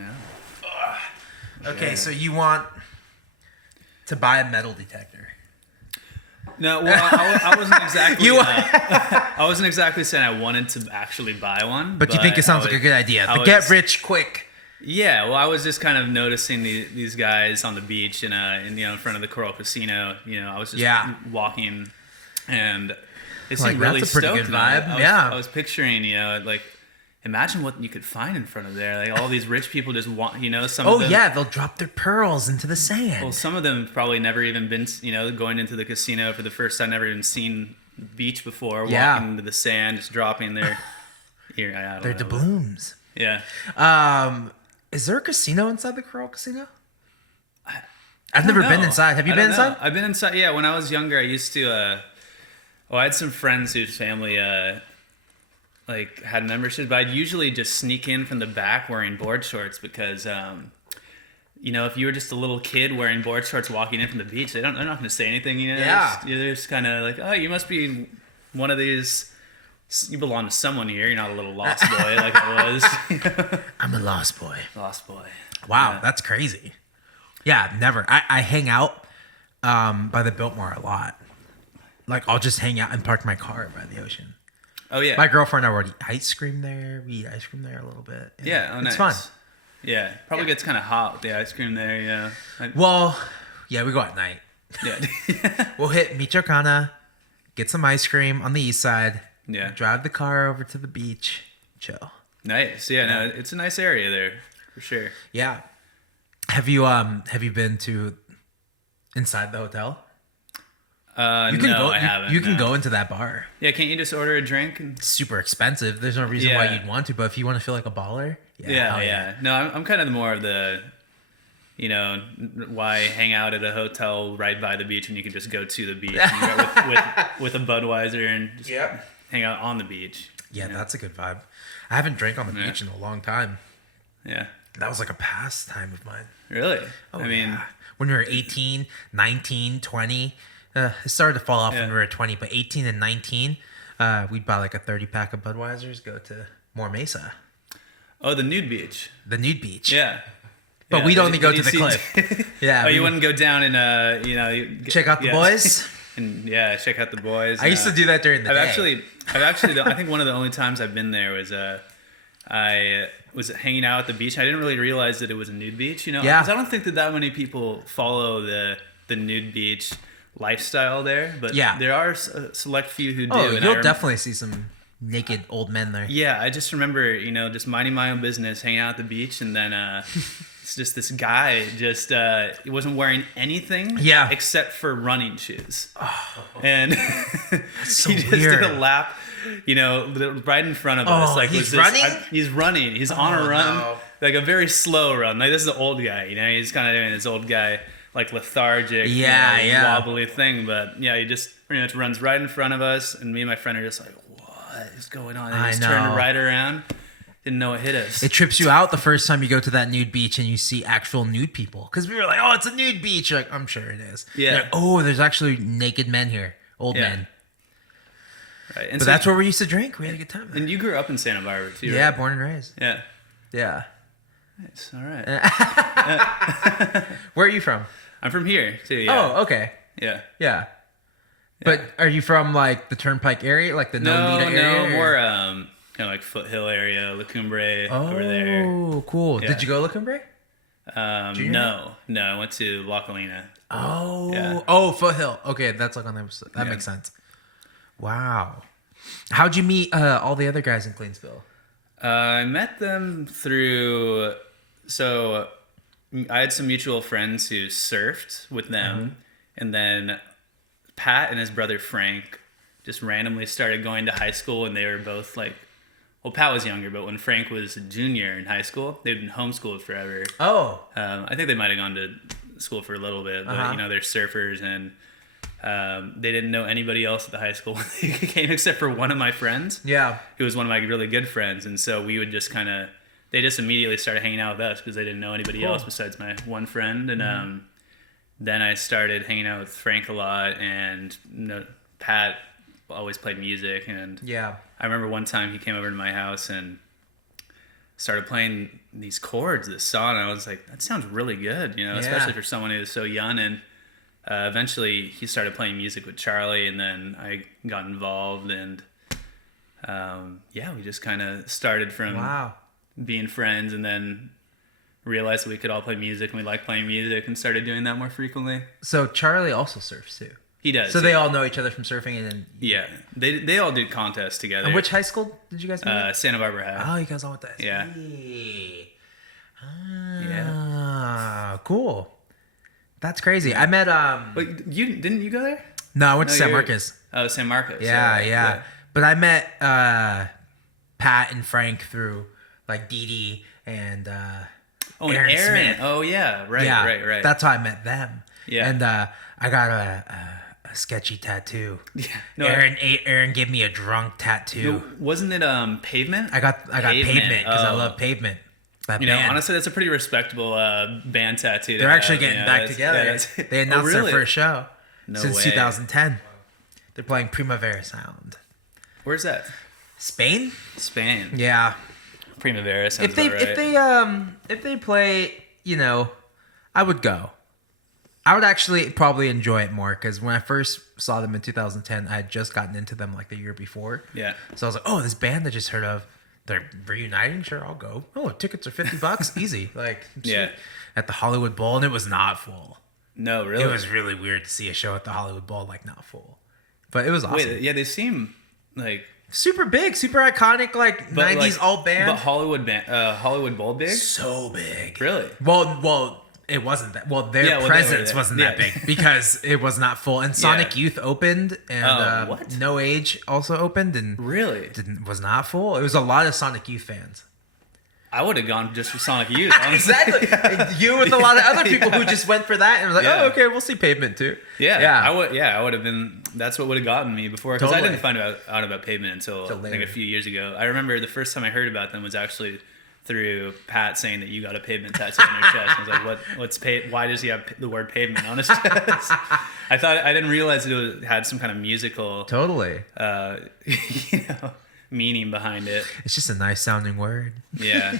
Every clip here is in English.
Yeah. Okay, so you want to buy a metal detector. No, well, I wasn't exactly. I wasn't exactly saying I wanted to actually buy one. But you think it sounds like a good idea. The get rich quick. Yeah, well, I was just kind of noticing these guys on the beach in front of the Coral Casino. I was just walking, and it seemed really that's a pretty stoked. good vibe. I was picturing, like, imagine what you could find in front of there. Like all these rich people just want, some. Oh of them, yeah, they'll drop their pearls into the sand. Well, some of them probably never even been, going into the casino for the first time, never even seen the beach before. Walking into the sand, just dropping their their doubloons. Yeah. Is there a casino inside the Coral Casino? I've never been inside. Have you been inside? I've been inside. Yeah, when I was younger, I used to. I had some friends whose family had memberships, but I'd usually just sneak in from the back wearing board shorts because, if you were just a little kid wearing board shorts walking in from the beach, they're not going to say anything. Yeah. They're just kind of like, oh, you must be one of these. You belong to someone here. You're not a little lost boy like I was. I'm a lost boy. Lost boy. Wow, that's crazy. Yeah, never. I hang out by the Biltmore a lot. Like, I'll just hang out and park my car by the ocean. Oh, yeah. My girlfriend and I would eat ice cream there. We eat ice cream there a little bit. Yeah, it's nice. fun. Yeah, probably gets kind of hot with the ice cream there, yeah. Well, yeah, we go at night. Yeah. We'll hit Michoacana, get some ice cream on the east side. Yeah. Drive the car over to the beach, chill. Nice. Yeah, no, it's a nice area there for sure. Yeah. Have you been to inside the hotel? I haven't. You can go into that bar. Yeah, can't you just order a drink? It's super expensive. There's no reason why you'd want to, but if you want to feel like a baller, yeah. No, I'm kind of more of the, why hang out at a hotel right by the beach when you can just go to the beach with a Budweiser and just hang out on the beach. Yeah, that's a good vibe. I haven't drank on the beach in a long time. Yeah. That was like a pastime of mine. Really? Oh, when we were 18, 19, 20, it started to fall off when we were 20, but 18 and 19, we'd buy like a 30-pack of Budweisers, go to More Mesa. Oh, the nude beach. The nude beach. Yeah. But we'd only go to the cliff. Yeah. Oh, you wouldn't go down and, check out the boys? And check out the boys. I used to do that during the day. I've actually, I think one of the only times I've been there was, I was hanging out at the beach. I didn't really realize that it was a nude beach, Yeah. Because I don't think that many people follow the nude beach lifestyle there. But there are a select few who do. Oh, you'll definitely see some naked old men there. Yeah, I just remember, just minding my own business, hanging out at the beach, and then it's just this guy he wasn't wearing anything except for running shoes. Oh. And so he just weird. did a lap, right in front of us. Like, he's running? He's running. He's on a run, like a very slow run. Like, this is an old guy, He's kind of doing this old guy, like, lethargic, wobbly thing. But, he just pretty much runs right in front of us, and me and my friend are just like, what is going on? And he just turned right around. Didn't know it hit us. It trips you out the first time you go to that nude beach and you see actual nude people. Because we were like, oh, it's a nude beach. You're like, I'm sure it is. Yeah. Like, oh, there's actually naked men here. Old men. Right. And but that's where we used to drink. We had a good time. And you grew up in Santa Barbara, too, Yeah, right? born and raised. Yeah. Yeah. Nice. All right. Where are you from? I'm from here, too, yeah. Oh, okay. Yeah. Yeah. But are you from, like, the Turnpike area? Like the Nolita area? No, more kind of like Foothill area, La Cumbre over there. Oh, cool. Yeah. Did you go to La Cumbre? No, I went to La Colina. Oh, yeah. Foothill. Okay, that's like on the episode. That makes sense. Wow. How'd you meet all the other guys in Cleansville? I met them through. So I had some mutual friends who surfed with them, and then Pat and his brother Frank just randomly started going to high school, and they were both like. Well, Pat was younger, but when Frank was a junior in high school, they'd been homeschooled forever. Oh. I think they might have gone to school for a little bit, but, they're surfers, and they didn't know anybody else at the high school when they came except for one of my friends. Yeah. Who was one of my really good friends, and so we would just they just immediately started hanging out with us because they didn't know anybody else besides my one friend, and then I started hanging out with Frank a lot, and Pat always played music, and I remember one time he came over to my house and started playing these chords, this song. And I was like, that sounds really good, you know, especially for someone who's so young. And eventually he started playing music with Charlie, and then I got involved, and we just kind of started from being friends, and then realized that we could all play music and we liked playing music and started doing that more frequently. So Charlie also surfs too. He does. So they all know each other from surfing, and then they all did contests together. And which high school did you guys meet? Santa Barbara High. Oh, you guys all went to SP. Yeah. Cool. That's crazy. I met But didn't you go there? No, I went to San Marcos. Oh, San Marcos. Yeah. But I met Pat and Frank through like Dee Dee and Aaron Smith. Oh yeah, right. That's how I met them. Yeah. And I got a sketchy tattoo. Yeah. No, Aaron gave me a drunk tattoo. No, wasn't it Pavement? I got Pavement because I love Pavement. That band. Honestly, that's a pretty respectable band tattoo. They're actually getting back together. They announced their first show since 2010. They're playing Primavera Sound. Where's that? Spain. Yeah. Primavera sounds if they play, I would go. I would actually probably enjoy it more because when I first saw them in 2010, I had just gotten into them like the year before. Yeah. So I was like, oh, this band I just heard of, they're reuniting. Sure, I'll go. Oh, tickets are $50, easy. Like, at the Hollywood Bowl, and it was not full. No, really. It was really weird to see a show at the Hollywood Bowl like not full, but it was awesome. Wait, yeah, they seem like super big, super iconic, like 90s alt band. But Hollywood Bowl big? So big. Really? Well, it wasn't that. Well, their presence wasn't that big because it was not full. And Sonic Youth opened, and No Age also opened, and really was not full. It was a lot of Sonic Youth fans. I would have gone just for Sonic Youth. Exactly. You with a lot of other people who just went for that and was like, oh, okay, we'll see Pavement too. Yeah. I would have been. That's what would have gotten me before, because I didn't find out about Pavement until I think a few years ago. I remember the first time I heard about them was actually through Pat saying that you got a Pavement tattoo on your chest. I was like, why does he have the word Pavement on his chest? I didn't realize it had some kind of musical meaning behind it. It's just a nice sounding word. Yeah,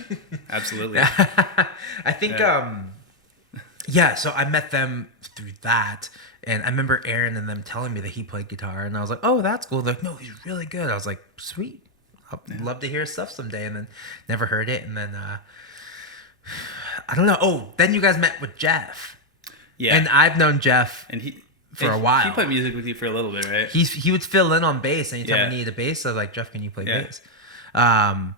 absolutely. I think so I met them through that, and I remember Aaron and them telling me that he played guitar, and I was like, oh, that's cool. They're like, no, he's really good. I was like, sweet, I'd love to hear his stuff someday. And then never heard it, and then I don't know. Oh, then you guys met with Jeff. Yeah. And I've known Jeff for a while. He played music with you for a little bit, right? He would fill in on bass anytime I needed a bass. I was like, Jeff, can you play bass? And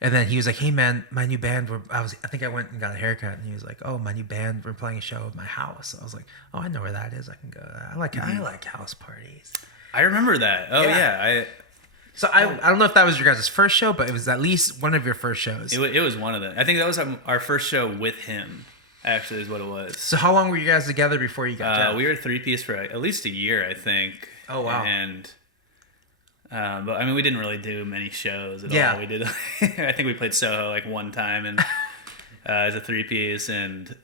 then he was like, hey man, my new band, I think I went and got a haircut, and he was like, oh, my new band, we're playing a show at my house. I was like, oh, I know where that is. I can go. I like house parties. I remember that. Oh yeah. I don't know if that was your guys' first show, but it was at least one of your first shows. It was one of them. I think that was our first show with him. Actually, is what it was. So how long were you guys together before you got Jeff? We were 3-piece for at least a year, I think. Oh wow! And but I mean, we didn't really do many shows at all. We did. I think we played Soho like one time, and as a 3-piece, and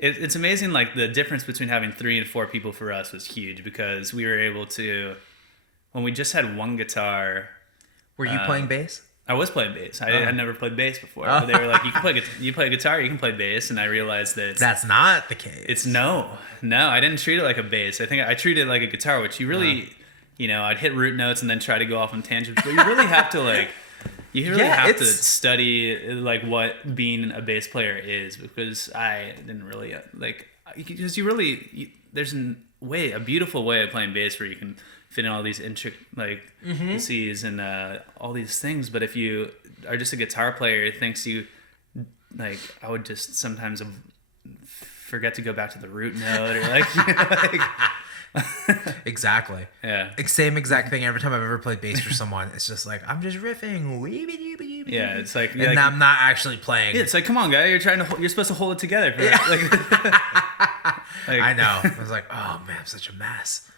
it's amazing. Like the difference between having 3 and 4 people for us was huge, because we were able to, when we just had one guitar. Were you playing bass? I was playing bass. I had never played bass before. But they were like, you play guitar, you can play bass. And I realized that that's not the case. It's no. I didn't treat it like a bass. I think I treated it like a guitar, which you really, I'd hit root notes and then try to go off on tangents. But you really have to to study like what being a bass player is, because I didn't really because there's a beautiful way of playing bass where you can fit in all these intricacies and all these things. But if you are just a guitar player, it thinks you I would just sometimes forget to go back to the root note or Exactly. Yeah. Same exact thing every time I've ever played bass for someone. It's just like, I'm just riffing. Yeah, it's like, and I'm not actually playing. Yeah, it's like, come on, guy, you're supposed to hold it together. I know. I was like, oh man, I'm such a mess.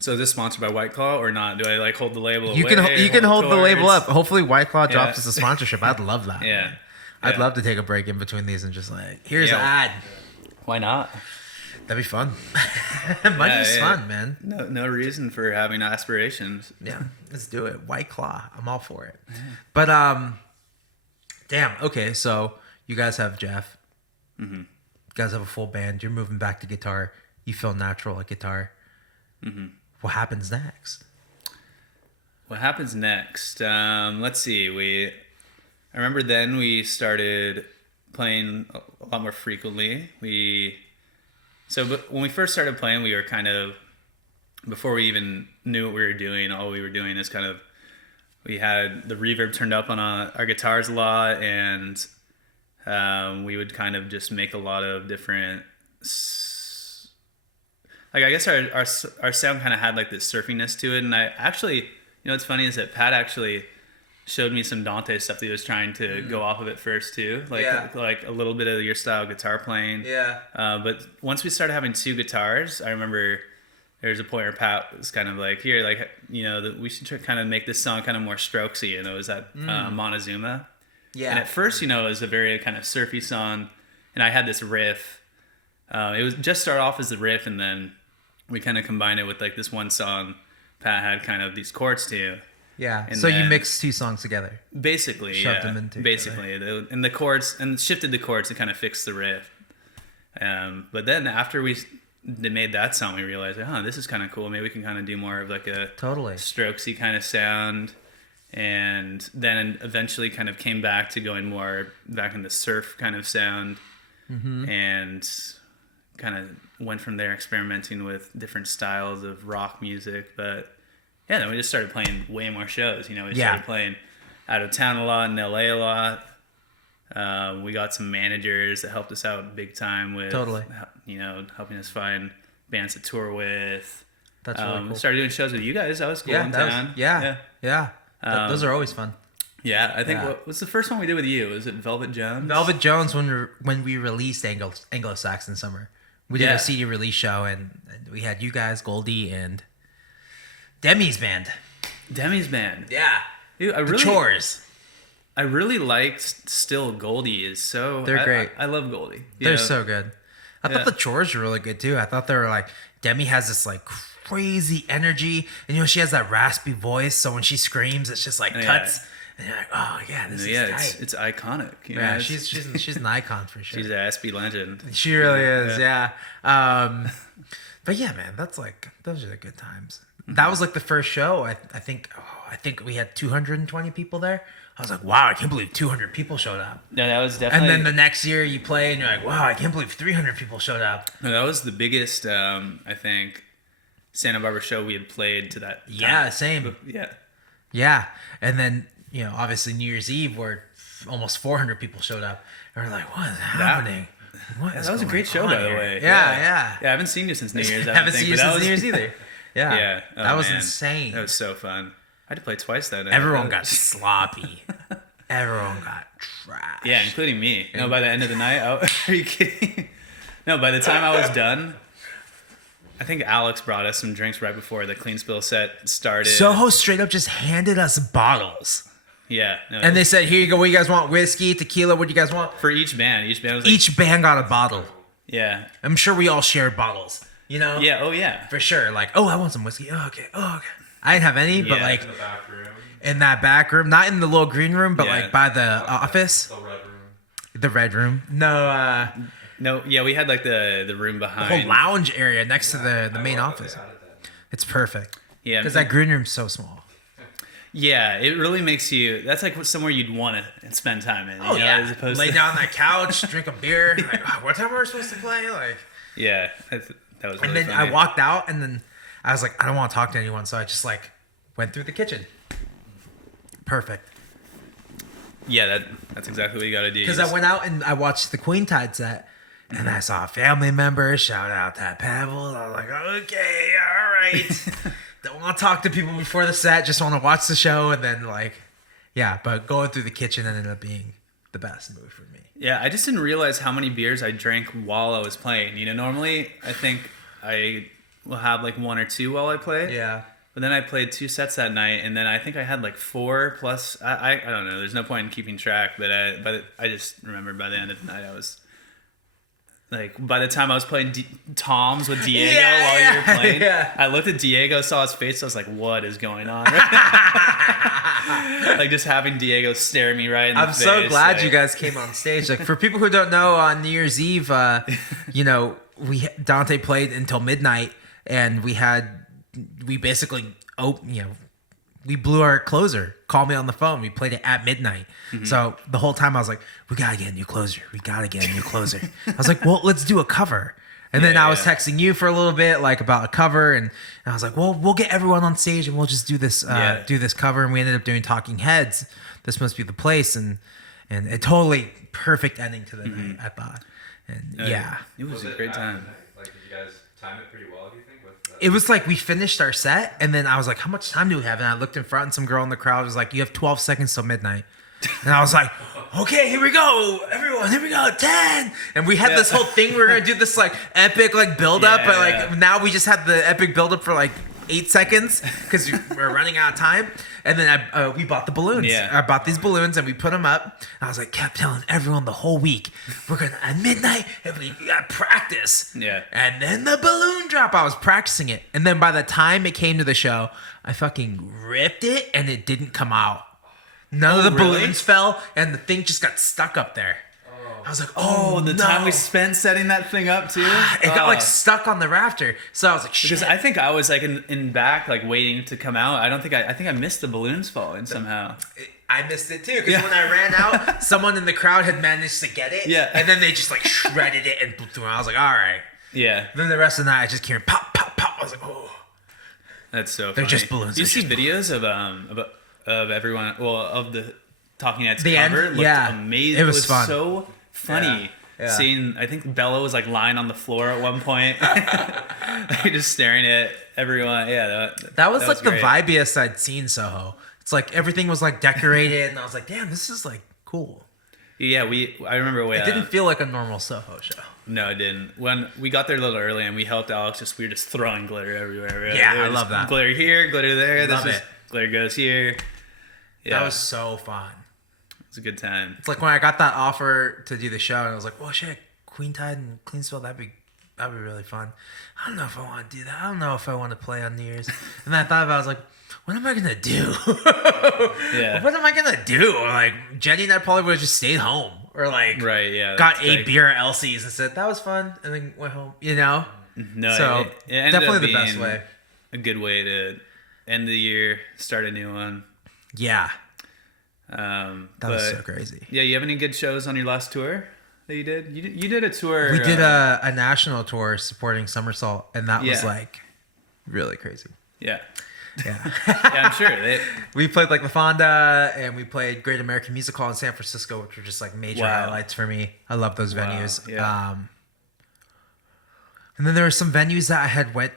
So is this sponsored by White Claw or not? Do I hold the label? You can hold the label up. Hopefully White Claw drops us a sponsorship. I'd love that. Yeah. I'd love to take a break in between these and just here's an ad. Why not? That'd be fun. Money's fun, man. No reason for having aspirations. Yeah, let's do it. White Claw. I'm all for it. Yeah. But Damn. Okay, so you guys have Jeff. Mm-hmm. You guys have a full band. You're moving back to guitar. You feel natural at guitar. Mm-hmm. What happens next? What happens next? Let's see. I remember then we started playing a lot more frequently. But when we first started playing, we were kind of, before we even knew what we were doing, all we were doing is kind of, we had the reverb turned up on our guitars a lot, and we would kind of just make a lot of different, like, I guess our sound kind of had like this surfiness to it. And I actually, what's funny is that Pat actually showed me some Dante stuff that he was trying to go off of it first too, like a little bit of your style guitar playing. Yeah. But once we started having two guitars, I remember there was a point where Pat was kind of like, here, like, we should kind of make this song kind of more strokesy, and it was at Montezuma. Yeah. And at first, it was a very kind of surfy song, and I had this riff. It was just start off as the riff, and then we kind of combined it with like this one song Pat had kind of these chords to. Yeah. And so you mixed two songs together. Basically, Shoved them into basically, and the chords, and shifted the chords to kind of fix the riff. But then after we made that song, we realized, this is kind of cool. Maybe we can kind of do more of like a strokesy kind of sound. And then eventually kind of came back to going more back in the surf kind of sound, and kind of went from there experimenting with different styles of rock music. But yeah, then we just started playing way more shows. We started playing out of town a lot, in LA a lot. We got some managers that helped us out big time with, helping us find bands to tour with. That's really cool. Started doing shows with you guys. That was cool in town. Yeah. Those are always fun. Yeah, I think what was the first one we did with you? Was it Velvet Jones? Velvet Jones, when we released Anglo-Saxon Summer. We did a CD release show, and we had you guys, Goldie, and Demi's band. Yeah. Dude, The Chores. I really liked Still Goldie is so... They're great. I love Goldie. They're so good. I thought the Chores were really good, too. I thought they were like... Demi has this, like, crazy energy. And, she has that raspy voice, so when she screams, it's just, like, cuts. And you're like, oh, yeah, this is tight. It's iconic. She's an icon for sure. She's an Aspie legend. She really is, yeah. But, yeah, man, those are the good times. That was, like, the first show. I think we had 220 people there. I was like, wow, I can't believe 200 people showed up. No, that was definitely... And then the next year you play and you're like, wow, I can't believe 300 people showed up. No, that was the biggest, I think, Santa Barbara show we had played to that time. Yeah, same. Yeah. Yeah. And then, obviously New Year's Eve where almost 400 people showed up. And we're like, what is happening? That was a great show, by the way. Yeah. Yeah, I haven't seen you since New Year's. I haven't seen you since New Year's either. Yeah. Yeah. That was insane. That was so fun. I had to play twice that night. Everyone got sloppy. Everyone got trashed. Yeah, including me. No, by the end of the night, are you kidding? No, by the time I was done, I think Alex brought us some drinks right before the Clean Spill set started. Soho straight up just handed us bottles. Yeah. No, and they said, here you go. What do you guys want? Whiskey, tequila? What do you guys want? For each band. Each band was like, each band got a bottle. Yeah. I'm sure we all shared bottles. Yeah. Oh, yeah. For sure. Like, oh, I want some whiskey. Oh, okay. I didn't have any, but like... In that back room, not in the little green room, but like by the office. The red room. The red room. No, yeah, we had like the room behind. The whole lounge area next to the main office. It's perfect. Yeah. Because that green room's so small. Yeah, it really makes you, that's like somewhere you'd want to spend time in. As opposed Lay to... down on that couch, drink a beer. Like, oh, what time are we supposed to play? Like. Yeah, that was really And then funny. I walked out and then I was like, I don't want to talk to anyone. So I just like went through the kitchen. Perfect. Yeah, that's exactly what you got to do. Because I went out and I watched the Queen Tide set, and I saw a family member. Shout out to Pebble. I was like, okay, all right. Don't want to talk to people before the set. Just want to watch the show, and then but going through the kitchen ended up being the best move for me. Yeah, I just didn't realize how many beers I drank while I was playing. Normally I think I will have like one or two while I play. Yeah. But then I played 2 sets that night, and then I think I had like 4 plus. I don't know. There's no point in keeping track, but I just remember by the end of the night I was like, by the time I was playing toms with Diego while you were playing, I looked at Diego, saw his face, I was like, what is going on? Like just having Diego stare me right in the I'm face. so glad like, you guys came on stage. Like for people who don't know, on New Year's Eve, you know, Dante played until midnight, and we basically we blew our closer. Called me on the phone. We played it at midnight. Mm-hmm. So the whole time I was like, we gotta get a new closer. We gotta get a new closer. I was like, well, let's do a cover. And then I was texting you for a little bit, like about a cover, and I was like, well, we'll get everyone on stage and we'll just do this cover. And we ended up doing Talking Heads. This Must Be the Place, and a totally perfect ending to the night, I thought. And it was a great time. Like, did you guys time it pretty well? Do you think? It was like we finished our set, and then I was like, how much time do we have? And I looked in front, and some girl in the crowd was like, you have 12 seconds till midnight. And I was like, okay, here we go, everyone, here we go, 10. And we had this whole thing, we were gonna do this like epic like build up, but like now we just had the epic build up for like 8 seconds because we're running out of time. And then we bought the balloons. Yeah. I bought these balloons and we put them up. And I was like, kept telling everyone the whole week, we're gonna at midnight and we got practice. Yeah. And then the balloon drop, I was practicing it. And then by the time it came to the show, I fucking ripped it and it didn't come out. None of the balloons fell, and the thing just got stuck up there. I was like, the time we spent setting that thing up too. It got like stuck on the rafter. So I was like, shit. Because I think I was like in back, like waiting to come out. I think I missed the balloons falling somehow. I missed it too, because when I ran out, someone in the crowd had managed to get it. Yeah. And then they just like shredded it and threw it. I was like, all right. Yeah. Then the rest of the night, I just came pop, pop, pop. I was like, oh. That's so funny. They're just balloons. Do you see videos of everyone? Well, of the Talking Heads the cover. End? Looked Yeah. amazing. It was fun. So funny. Yeah. Seeing, I think Bella was like lying on the floor at one point, like, just staring at everyone. Yeah, that was like great. the vibiest I'd seen Soho. It's like everything was like decorated, and I was like, damn, this is like cool. Yeah, I remember It didn't feel like a normal Soho show. No, it didn't. When we got there a little early and we helped Alex, we were just throwing glitter everywhere. Right? Yeah, I love that. Glitter here, glitter there. Love it. Glitter goes here. Yeah, That was so fun. It was a good time. It's like when I got that offer to do the show, and I was like, well, shit, Queen Tide and Cleansville, that'd be really fun. I don't know if I want to do that. I don't know if I want to play on New Year's. And then I thought about it, I was like, what am I going to do? Yeah. What am I going to do? Or like, Jenny and I probably would have just stayed home. Or like, right, yeah, got a beer at Elsie's and said, that was fun. And then went home, you know? No, So, it ended definitely up the being best way. a good way to end the year, start a new one. Yeah. That Was so crazy. Yeah, you have any good shows on your last tour that you did? You did a tour. We did a national tour supporting Somersault, and that was like really crazy. Yeah. Yeah. Yeah, I'm sure. We played like La Fonda, and we played Great American Music Hall in San Francisco, which were just like major highlights for me. I love those venues. Yeah. And then there were some venues that I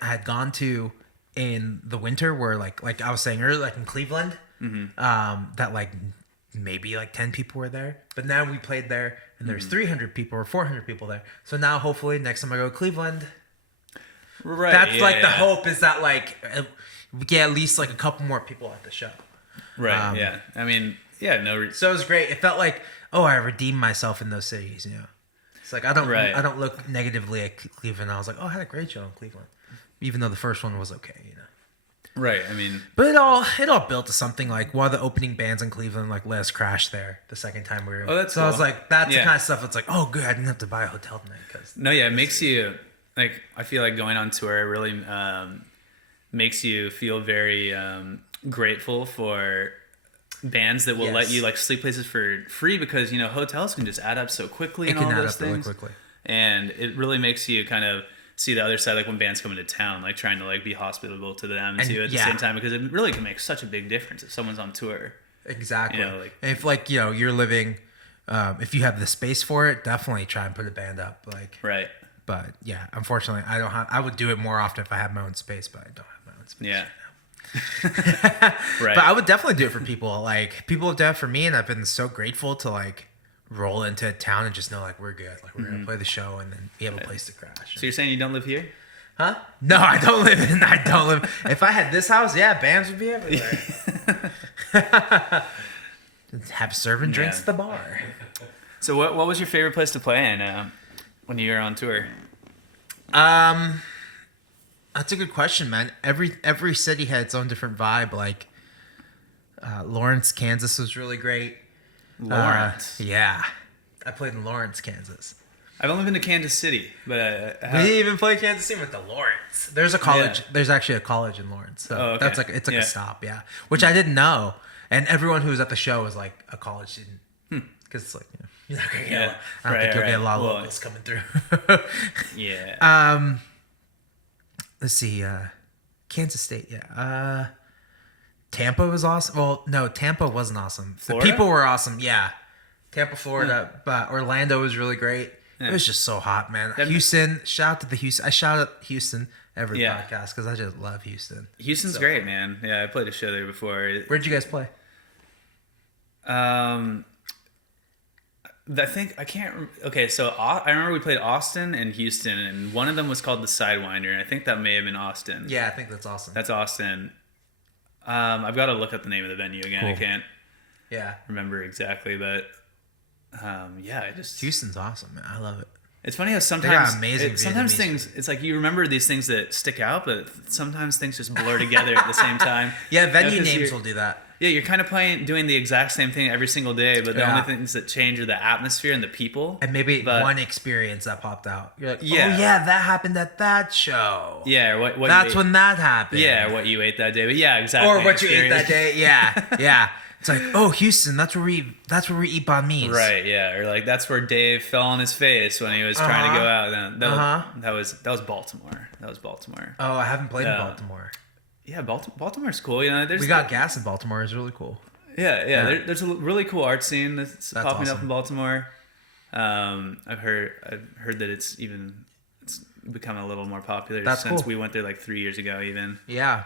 had gone to in the winter where like I was saying earlier, like in Cleveland, that like maybe like 10 people were there. But now we played there, and there's 300 people or 400 people there. So now hopefully next time I go to Cleveland, Right. that's like the hope is that like we get at least like a couple more people at the show. Right. Yeah. I mean, yeah. No. So it was great. It felt like, oh, I redeemed myself in those cities. You know, it's like I don't look negatively at Cleveland. I was like, oh, I had a great show in Cleveland, even though the first one was okay. You know. Right. I mean, But it all built to something. Like one of the opening bands in Cleveland, like let us crash there the second time we were. Oh, that's so cool. I was like, that's the Yeah. kind of stuff. It's like, oh, good, I didn't have to buy a hotel tonight because. no. Yeah. It makes you like. I feel like going on tour really makes you feel very grateful for bands that will let you like sleep places for free, because you know hotels can just add up so quickly and all those things. Really quickly. And it really makes you kind of see the other side, like when bands come into town, like trying to like be hospitable to them too at the same time, because it really can make such a big difference if someone's on tour. Exactly. You know, like, and if like, you know, you're living, if you have the space for it, definitely try and put a band up. Like, right. But yeah, unfortunately, I would do it more often if I had my own space, but I don't have my own space. Yeah. Right. But I would definitely do it for people. Like, people have done it for me, and I've been so grateful to like roll into a town and just know like we're good. Like we're gonna play the show, and then we have a place to crash. So you're saying you don't live here? Huh? No, I don't live. If I had this house, yeah, bands would be everywhere. Have serving drinks at the bar. So what was your favorite place to play in when you were on tour? That's a good question, man. Every city had its own different vibe. Like, Lawrence, Kansas was really great. Lawrence. Yeah. I played in Lawrence, Kansas. I've only been to Kansas City, but We didn't even play Kansas City with the Lawrence. There's a college. Yeah. There's actually a college in Lawrence. So Oh, okay. that's like it's like Yeah. a stop, yeah. Which I didn't know, and everyone who was at the show was like a college student, because it's like you're not gonna get. Yeah. I don't think you'll Right. get a lot of Well, locals coming through. yeah. Let's see. Kansas State, yeah. Tampa was awesome. Well, no, Tampa wasn't awesome. Florida? The people were awesome. Yeah, Tampa, Florida, but Orlando was really great. Yeah. It was just so hot, man. That- Houston, shout out to the Houston. I shout out Houston every Yeah. podcast because I just love Houston. Houston's So great, fun. man. Yeah, I played a show there before. Where'd you guys play? I think I can't. Okay, so I remember we played Austin and Houston, and one of them was called the Sidewinder, and I think that may have been Austin. Yeah, I think that's awesome. That's Austin. I've got to look up the name of the venue again. I Cool. can't Yeah, remember exactly, but yeah, I just Houston's awesome, man. I love it. it's funny how got sometimes amazing sometimes Vietnamese things it's like you remember these things that stick out, but sometimes things just blur together at the same time. Yeah, venue You know, 'cause names you're- will do that. Yeah, you're kind of doing the exact same thing every single day, but the Yeah. only things that change are the atmosphere and the people. And maybe But- one experience that popped out. You're like, Yeah. oh yeah, that happened at that show. Yeah, or what That's you ate, when that happened. yeah, or what you ate that day. But yeah, exactly. Or what you ate experience. that day. Yeah, yeah. It's like, oh, Houston, that's where we eat banh mi's. Right, yeah, or like that's where Dave fell on his face when he was trying to go out. That was Baltimore. That was Baltimore. Oh, I haven't played in Yeah. Baltimore. Yeah, Baltimore's cool. You know, there's We got gas in Baltimore. It's really cool. yeah. There's a really cool art scene that's popping up awesome. in Baltimore. I've heard that it's become a little more popular That's since cool. we went there like 3 years ago even. Yeah.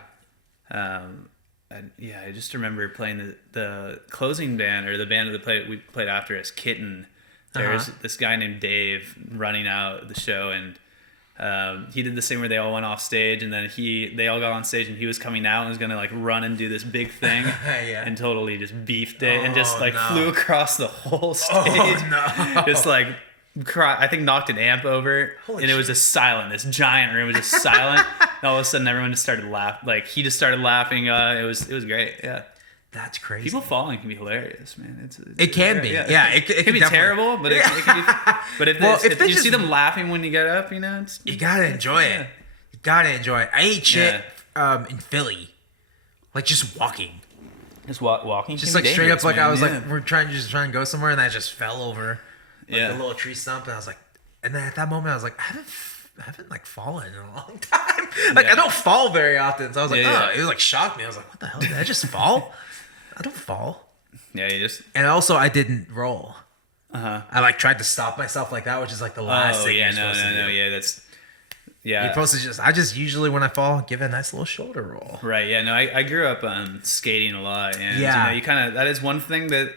I just remember playing the closing band or the band that we played after us, Kitten. There's this guy named Dave running out the show, and he did this thing where they all went off stage, and then they all got on stage, and he was coming out and was gonna like run and do this big thing, Yeah. and totally just beefed it and just Oh, like no. flew across the whole stage. Oh no. Just like I think knocked an amp over, Holy and it was shit. just silent. This giant room was just silent. And all of a sudden, everyone just started laughing. Like he just started laughing. It was great. Yeah, That's crazy. people falling can be hilarious, man. It can be. Yeah, it it can can be definitely- terrible, but it can be. But if they you just- see them laughing when you get up, you know, it's you gotta enjoy it. You gotta enjoy it. I ate shit Yeah. in Philly, like just walking, just walking. just can like be straight up. dangerous, Like man. I was Yeah. like, we're trying to go somewhere, and I just fell over, like Yeah. a little tree stump, and I was like, and then at that moment I was like, I haven't like fallen in a long time. Like Yeah. I don't fall very often, so I was like, Yeah, oh, yeah. it was like shocked me. I was like, what the hell? Did I just fall? I don't fall. Yeah, you just. And also, I didn't roll. Uh-huh. I like tried to stop myself like that, which is like the last Oh thing yeah, you're no, supposed to do. yeah, that's. Yeah. You're supposed to I just usually when I fall, give it a nice little shoulder roll. Right. Yeah. No, I grew up skating a lot, and Yeah. you kind of that is one thing that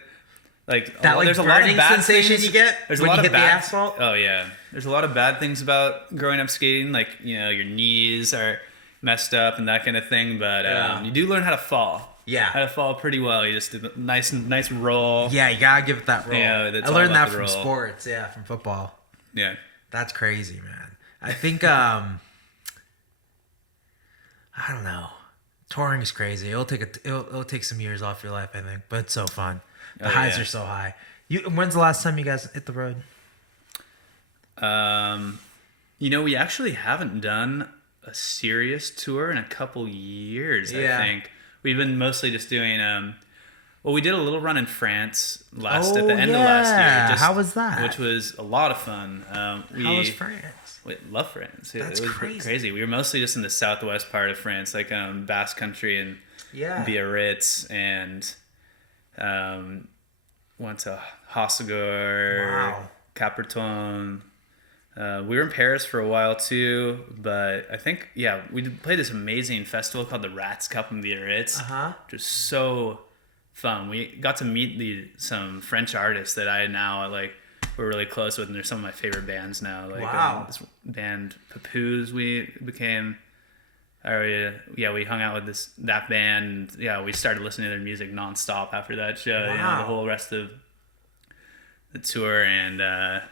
That like there's a lot of burning bad sensation things. you get There's when a lot you of hit the bad asphalt. Oh yeah. There's a lot of bad things about growing up skating, like your knees are messed up and that kind of thing. But Yeah. you do learn how to fall. Yeah. How to fall pretty well. You just do a nice roll. Yeah, you gotta give it that roll. Yeah, that's I all learned about that the from roll. sports. Yeah, from football. Yeah. That's crazy, man. I think I don't know. Touring is crazy. It'll take some years off your life, I think, but it's so fun. The Oh, highs yeah. are so high. When's the last time you guys hit the road? We actually haven't done a serious tour in a couple years. Yeah. I think we've been mostly just doing. Well, we did a little run in France at Oh, the end of last yeah. year. How was that? Which was a lot of fun. How was France? We love France. That's it was crazy. We were mostly just in the southwest part of France, like Basque Country and Yeah. Biarritz, and went to Hossegor, Wow. Caperton. We were in Paris for a while too, but I think we played this amazing festival called the Rats Cup in Biarritz, which was so fun. We got to meet some French artists that I now we're really close with, and they're some of my favorite bands now. Wow. This band Papoose, we became. We hung out with that band. Yeah, we started listening to their music nonstop after that show. Wow. The whole rest of the tour, and but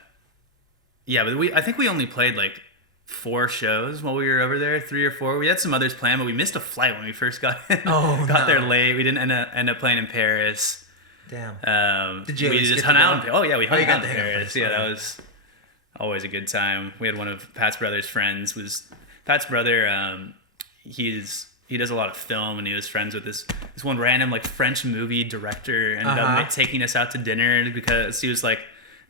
I think we only played like 4 shows while we were over there, 3 or 4. We had some others planned, but we missed a flight when we first got Oh, got there no. late. We didn't end up playing in Paris. Damn. Did you at We least just get hung to out. go? Oh yeah, we hung you got out to in hang out in Paris. Paris. Yeah, Oh, that yeah. was always a good time. We had one of Pat's brother's friends. Was Pat's brother? He does a lot of film, and he was friends with this one random like French movie director, and ended up taking us out to dinner because he was like.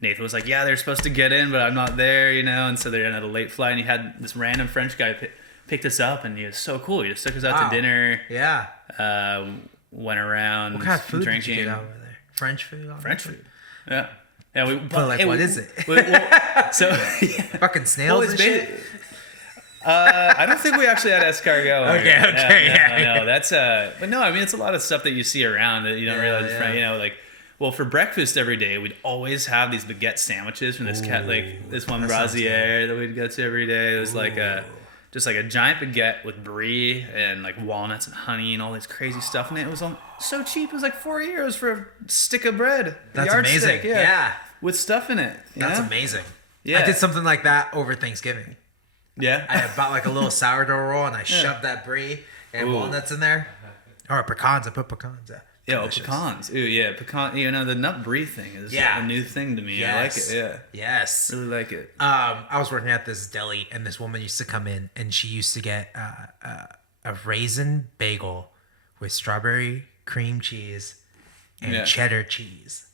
Nathan was like, yeah, they're supposed to get in, but I'm not there, and so they're on a late flight, and he had this random French guy picked us up, and he was so cool. He just took us out to dinner. Yeah. Went around. What kind of food drinking. did you get over there? French food? French food. Yeah. Yeah. But like, what is it? So yeah. Fucking snails Well, and it's shit? I don't think we actually had escargot. Okay, No, that's but no, I mean it's a lot of stuff that you see around that you don't realize is French. Like, well, for breakfast every day, we'd always have these baguette sandwiches from this this one brasier that we'd go to every day. It was like just like a giant baguette with brie and like walnuts and honey and all this crazy stuff in it. It was so cheap. It was like €4 for a stick of bread. That's Yardstick, amazing. Yeah. With stuff in it. That's amazing. Yeah. I did something like that over Thanksgiving. Yeah. I bought like a little sourdough roll and I shoved that brie and walnuts in there. Or pecans. I put pecans. Yeah, pecans. Ooh, yeah, pecan. The nut brie thing is a new thing to me. Yes. I like it. Yeah, Yes. really like it. I was working at this deli, and this woman used to come in, and she used to get a raisin bagel with strawberry cream cheese and cheddar cheese.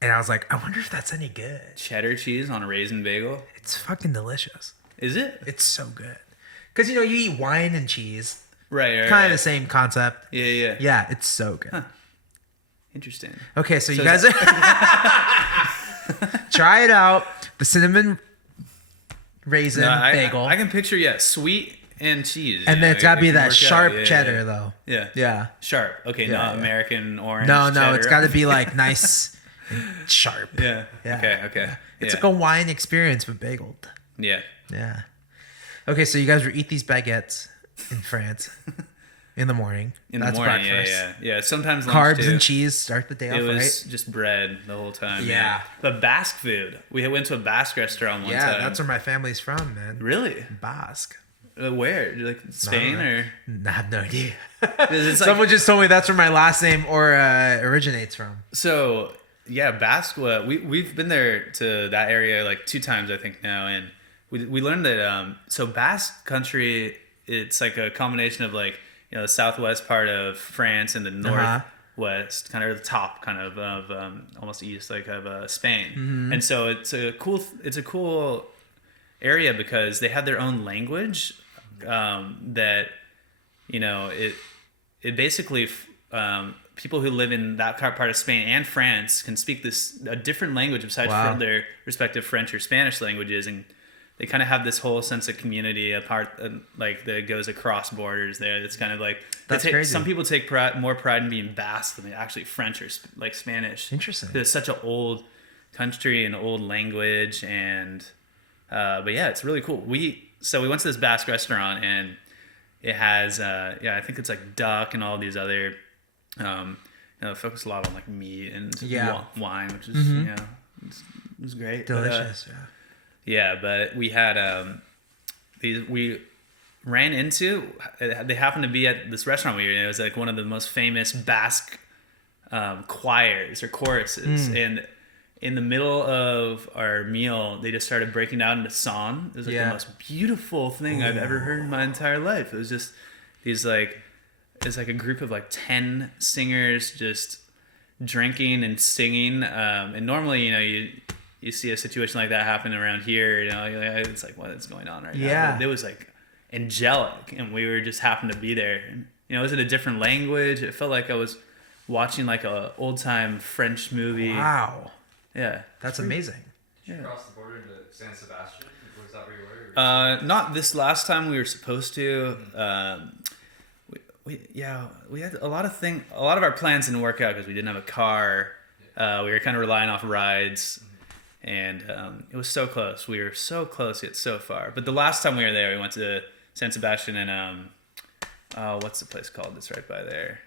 And I was like, I wonder if that's any good. Cheddar cheese on a raisin bagel. It's fucking delicious. Is it? It's so good. Because, you eat wine and cheese. Right. Kind of the same concept. Yeah. Yeah, it's so good. Huh. Interesting. Okay, so you guys try it out. The cinnamon raisin bagel. I can picture sweet and cheese. And then it's got to be can that work sharp out. cheddar, though. Yeah. Yeah. Sharp. Okay, Yeah, not yeah. American orange. No, cheddar. it's got to be like nice and sharp. Yeah. Yeah. Okay. It's like a wine experience but bageled. Yeah. Yeah. Okay, so you guys would eat these baguettes in France in the morning. That's morning. breakfast. Yeah. Sometimes lunch Carbs too. and cheese start the day off, It was right? just bread the whole time. Yeah. But Basque food. We went to a Basque restaurant one Yeah, time. that's where my family's from, man. Really? Basque. Where? Like Spain or? I have no idea. It's like- Someone just told me that's where my last name originates from. So yeah, Basque. We've been there to that area like 2 times I think now, and we learned that so Basque country, it's like a combination of like the southwest part of France and the northwest, kind of the top kind of almost east like of Spain, and so it's a cool area because they have their own language that it basically people who live in that part of Spain and France can speak a different language besides from their respective French or Spanish languages, and they kind of have this whole sense of community apart, like that goes across borders. There, it's kind of like crazy. Some people take more pride in being Basque than actually French or like Spanish. Interesting. It's such an old country and old language, and but yeah, it's really cool. We went to this Basque restaurant, and it has I think it's like duck and all these other focus a lot on like meat and wine, which is it was great. Delicious. Yeah, but we had we ran into. They happened to be at this restaurant we were in. It was like one of the most famous Basque choirs or choruses, and in the middle of our meal, they just started breaking out into song. It was like the most beautiful thing I've ever heard in my entire life. It was just these it's like a group of like 10 singers just drinking and singing. And normally, you see a situation like that happen around here, it's like, what is going on right now? But it was like angelic, and we were just happened to be there. And, it was in a different language. It felt like I was watching like a old time French movie. Wow. Yeah. That's amazing. Did you cross the border into San Sebastian? Was that where you were? Not this last time we were supposed to. We had a lot of our plans didn't work out because we didn't have a car. We were kind of relying off rides. And it was so close. We were so close yet so far. But the last time we were there, we went to San Sebastian and what's the place called that's right by there?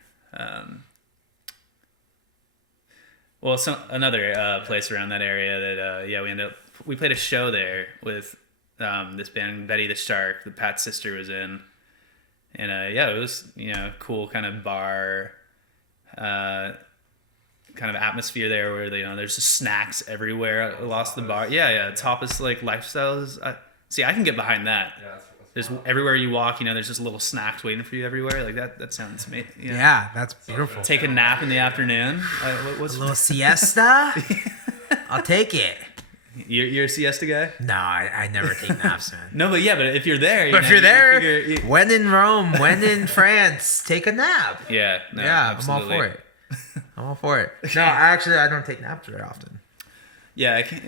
Another place around that area that we played a show there with this band Betty the Shark that Pat's sister was in, and yeah, it was cool kind of bar, kind of atmosphere there where there's just snacks everywhere. I lost the bar. Yeah, tapas like lifestyles. See, I can get behind that. Yeah, that's There's wild. everywhere you walk, there's just little snacks waiting for you everywhere. Like that sounds amazing. Yeah, that's beautiful. Take a nap in the afternoon. What's A little siesta. I'll take it. you're a siesta guy? No, I never take naps, man. No, but if you're there, But if you're there, figure, when in Rome, when in France, take a nap. yeah, no, Yeah, absolutely. I'm all for it. I'm all for it. No, I don't take naps very often. Yeah, I can't.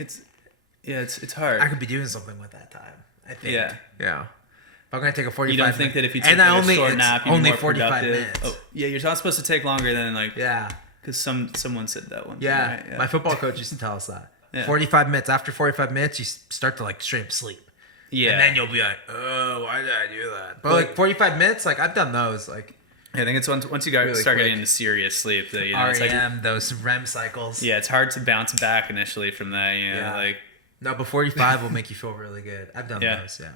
It's hard. I could be doing something with that time, I think. Yeah. If I'm gonna take a 45 You don't think that if you take and like I only, a short it's nap, you'd be only more 45 productive? minutes. Oh, yeah, you're not supposed to take longer than Yeah. because someone said that one. Yeah. Right? My football coach used to tell us that. Yeah. 45 minutes. After 45 minutes, you start to like straight up sleep. Yeah. And then you'll be like, oh, why did I do that? But like 45 minutes, like I've done those. Like I think it's once you Really start quick. getting into serious sleep that it's like, REM, those REM cycles. yeah, it's hard to bounce back initially from that. Yeah. Like, No, but 45 will make you feel really good. I've done Yeah. those, yeah.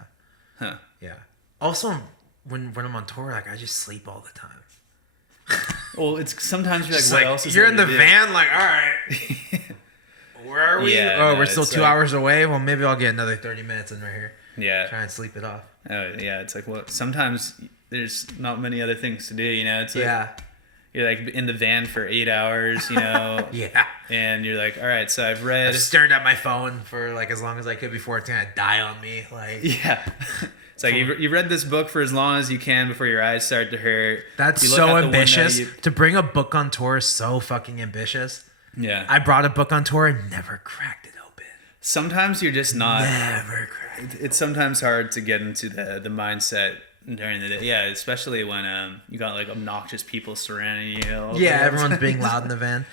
huh? Yeah. Also, when I'm on tour, like I just sleep all the time. Well, it's sometimes you're like, Just what like, else is you're there in to the do? van, like, all right, where are we? Yeah, oh, no, we're still it's 2 like- hours away. Well, maybe I'll get another 30 minutes in right here. Yeah. Try and sleep it off. Oh, yeah. It's like, well, sometimes there's not many other things to do. It's like, Yeah. you're like in the van for 8 hours. Yeah. And you're like, all right, so I've read. I've stared at my phone for like as long as I could before it's gonna die on me. Like Yeah. It's like you read this book for as long as you can before your eyes start to hurt. that's You look so out the window, ambitious. To bring a book on tour is so fucking ambitious. Yeah. I brought a book on tour and never cracked it open. Sometimes you're just not. Never cracked. It's sometimes hard to get into the mindset during the day. Yeah, especially when you got like obnoxious people surrounding you. all the Yeah, time. everyone's being loud in the van.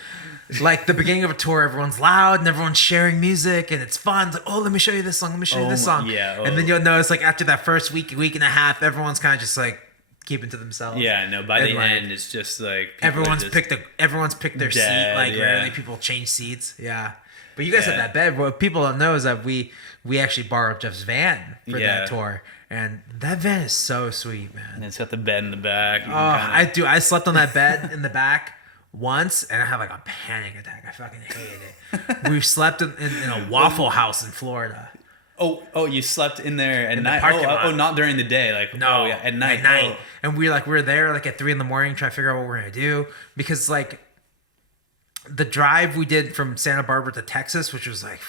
Like the beginning of a tour, everyone's loud and everyone's sharing music and it's fun. It's like, oh, let me show you this song. Let me show you this song. yeah, And then oh. you'll notice like after that first week and a half, everyone's kind of just like keeping to themselves. Yeah, no. By And, the like, end, it's just like people Everyone's are just- picked their seat. dead, Like yeah. rarely people change seats. Yeah. But you guys Yeah. had that bed. What people don't know is that we actually borrowed Jeff's van for Yeah. that tour. And that van is so sweet, man. And it's got the bed in the back. You Oh, can kinda- I slept on that bed in the back once, and I had like a panic attack. I fucking hated it. We slept in a Waffle House in Florida. Oh, you slept in there at the night. parking Oh, lot. not during the day. Like No, oh, yeah, at night. At night, Oh. and we were there like at 3 a.m. trying to figure out what we're gonna do because like the drive we did from Santa Barbara to Texas, which was like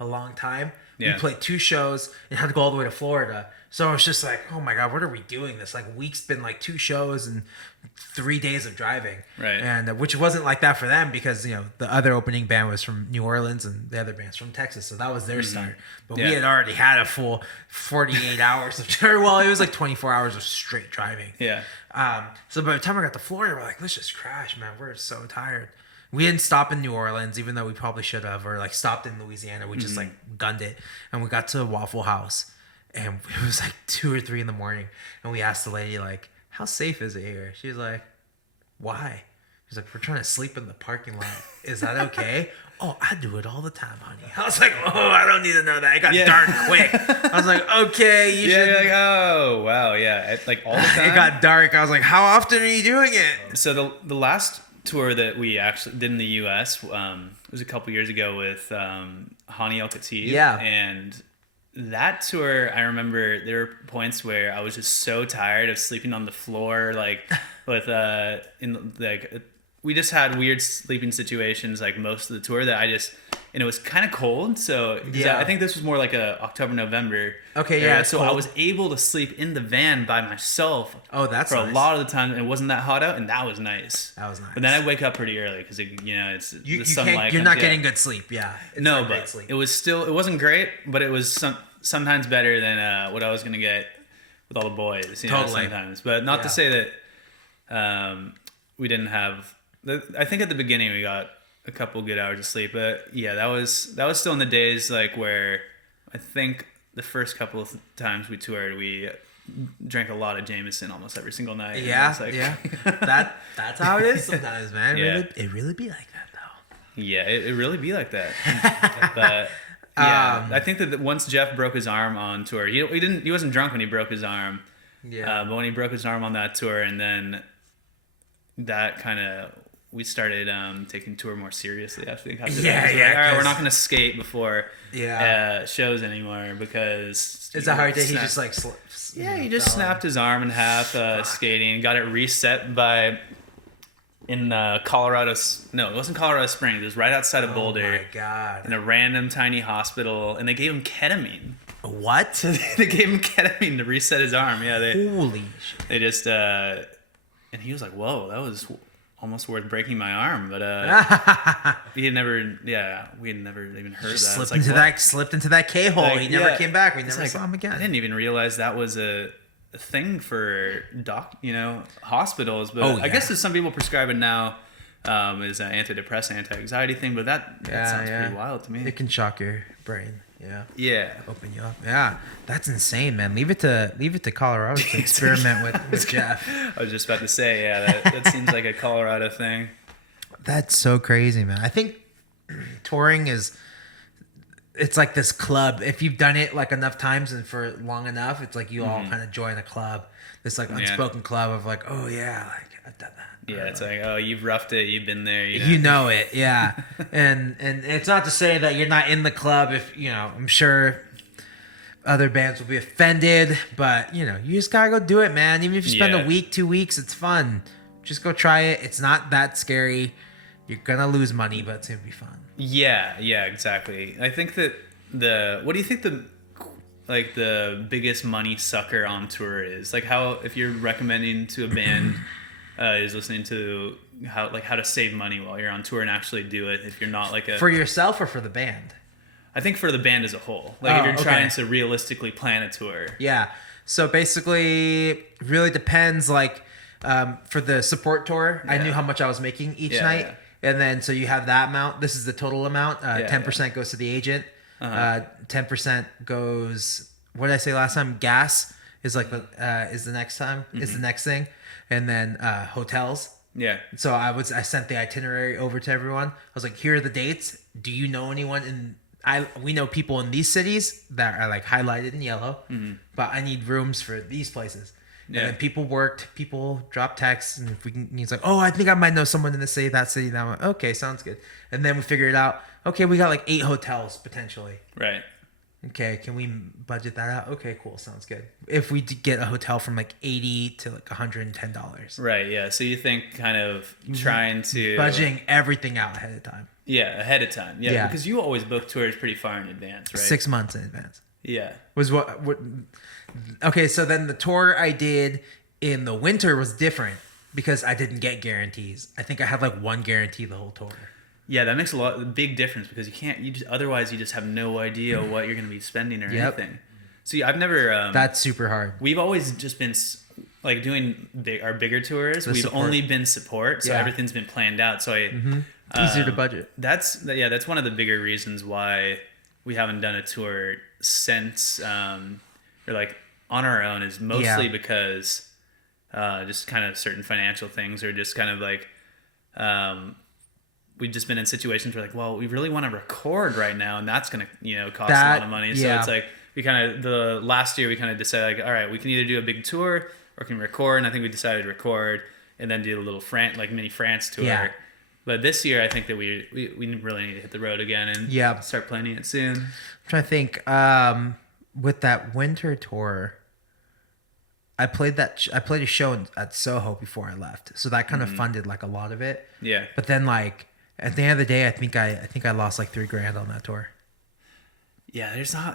a long time. Yeah. We played 2 shows and had to go all the way to Florida. So it's just like, oh my god, what are we doing? This like week's been like 2 shows and 3 days of driving, Right. And which wasn't like that for them because the other opening band was from New Orleans and the other band's from Texas, so that was their start. But Yeah. we had already had a full 48 hours of well, it was like 24 hours of straight driving. Yeah. So by the time I got to Florida, we're like, let's just crash, man. We're so tired. We didn't stop in New Orleans, even though we probably should have, or like stopped in Louisiana. We just like gunned it, and we got to Waffle House, and it was like 2 or 3 in the morning, and we asked the lady like, "How safe is it here?" She's like, "Why?" She's like, "We're trying to sleep in the parking lot. Is that okay?" "Oh, I do it all the time, honey." I was like, "Oh, I don't need to know that." It got Yeah. dark quick. I was like, "Okay, you Yeah, should." you're like, oh wow, yeah, like all the time. It got dark. I was like, "How often are you doing it?" So the last tour that we actually did in the U.S. Was a couple years ago with Hani El Khatib. Yeah. And that tour, I remember there were points where I was just so tired of sleeping on the floor, like with we just had weird sleeping situations like most of the tour that and it was kind of cold. So 'cause Yeah. I think this was more like a October, November. Okay, area. yeah, it's So I cold. was able to sleep in the van by myself. Oh, that's for nice. a lot of the time, and it wasn't that hot out, and that was nice. That was nice. But then I wake up pretty early because it's You the can't. sunlight. You're comes- not yeah. getting good sleep. Yeah. It's No, not great but sleep. it wasn't great, but it was sometimes better than what I was gonna get with all the boys. Totally. Sometimes, but not to Yeah. say that we didn't have. I think at the beginning we got a couple good hours of sleep, but yeah, that was still in the days like where I think the first couple of times we toured, we drank a lot of Jameson almost every single night. and it Yeah, was like- yeah. That's how it is sometimes, man. Yeah. It really be like that though. Yeah, it really be like that. But Yeah, I think that once Jeff broke his arm on tour, he wasn't drunk when he broke his arm. Yeah. But when he broke his arm on that tour, and then that kind of we started taking tour more seriously. I think. After that. All right, we're not going to skate before shows anymore because Is that how he did? He just like he just snapped his arm in half skating. Got it reset in Colorado. No, it wasn't Colorado Springs. It was right outside of Boulder. Oh my god! In a random tiny hospital, and they gave him ketamine. What? They gave him ketamine to reset his arm. Yeah, Holy shit! they just and he was like, "Whoa, that was almost worth breaking my arm." But we had never even heard that. Slipped into that K-hole. Like, he never came back. We never like, saw him again. I didn't even realize that was a thing for hospitals. But I guess that some people prescribe it now as an antidepressant, anti-anxiety thing. But that sounds pretty wild to me. It can shock your brain. Yeah. Open you up. Yeah. That's insane, man. Leave it to Colorado to experiment with Jeff. I was just about to say, that seems like a Colorado thing. That's so crazy, man. I think touring it's like this club. If you've done it like enough times and for long enough, it's like you all kind of join a club. This like unspoken club of like, oh yeah, like I've done that. Yeah, it's like, oh, you've roughed it, you've been there. You know it, yeah. and it's not to say that you're not in the club. If I'm sure other bands will be offended, but you just gotta go do it, man. Even if you spend a week, 2 weeks, it's fun. Just go try it. It's not that scary. You're gonna lose money, but it's gonna be fun. Yeah, exactly. I think that what do you think the biggest money sucker on tour is? Like how, if you're recommending to a band is listening to how to save money while you're on tour and actually do it if you're not like for yourself or for the band? I think for the band as a whole. Like if you're trying to realistically plan a tour. Yeah. So basically, really depends. Like for the support tour, I knew how much I was making each night. And then, so you have that amount. This is the total amount. 10% goes to the agent. 10% goes, what did I say last time? Gas is like is the next time, is the next thing. And then hotels. Yeah. So I sent the itinerary over to everyone. I was like, here are the dates. Do you know anyone we know people in these cities that are like highlighted in yellow, but I need rooms for these places. Yeah. And then people dropped texts, and if he's like, oh, I think I might know someone in the city, that city, that one. Okay, sounds good. And then we figured out, okay, we got like 8 hotels potentially. Right. Okay, can we budget that out? Okay, cool, sounds good. If we get a hotel from like $80 to like $110. Right, yeah. So you think kind of trying to budgeting everything out ahead of time. Yeah, ahead of time. Yeah, because you always book tours pretty far in advance, right? 6 months in advance. Yeah. Was what okay, so then the tour I did in the winter was different because I didn't get guarantees. I think I had like 1 guarantee the whole tour. Yeah, that makes a big difference because otherwise you just have no idea what you're going to be spending or anything. See, I've never that's super hard. We've always just been like doing our bigger tours. We've only been support, so everything's been planned out. So easier to budget. That's one of the bigger reasons why we haven't done a tour since or like on our own is mostly because just kind of certain financial things, or just kind of like we've just been in situations where like, well, we really want to record right now, and that's gonna cost a lot of money. So it's like the last year we kind of decided like, all right, we can either do a big tour or can record, and I think we decided to record and then do a little mini France tour. Yeah. But this year, I think that we really need to hit the road again and start planning it soon. I'm trying to think. With that winter tour, I played a show at Soho before I left, so that kind of funded like a lot of it. Yeah. But then like at the end of the day, I think I lost like $3,000 on that tour. Yeah, there's not.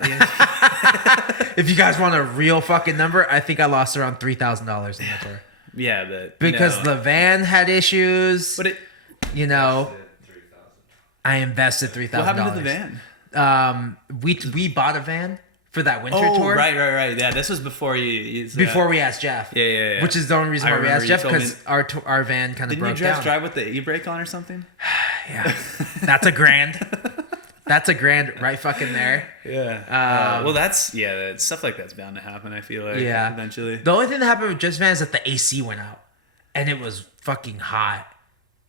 If you guys want a real fucking number, I think I lost around $3,000 on that tour. Yeah, but because the van had issues. But I invested $3,000. What happened to the van? We bought a van for that winter tour. Oh, right. Yeah, this was before you before we asked Jeff. Yeah. Which is the only reason why we asked Jeff, because our van kind of broke down. Didn't you drive with the e-brake on or something? Yeah, that's $1,000. That's $1,000 right fucking there. Yeah. Well, that's stuff like that's bound to happen. I feel like eventually. The only thing that happened with Just Van is that the AC went out, and it was fucking hot.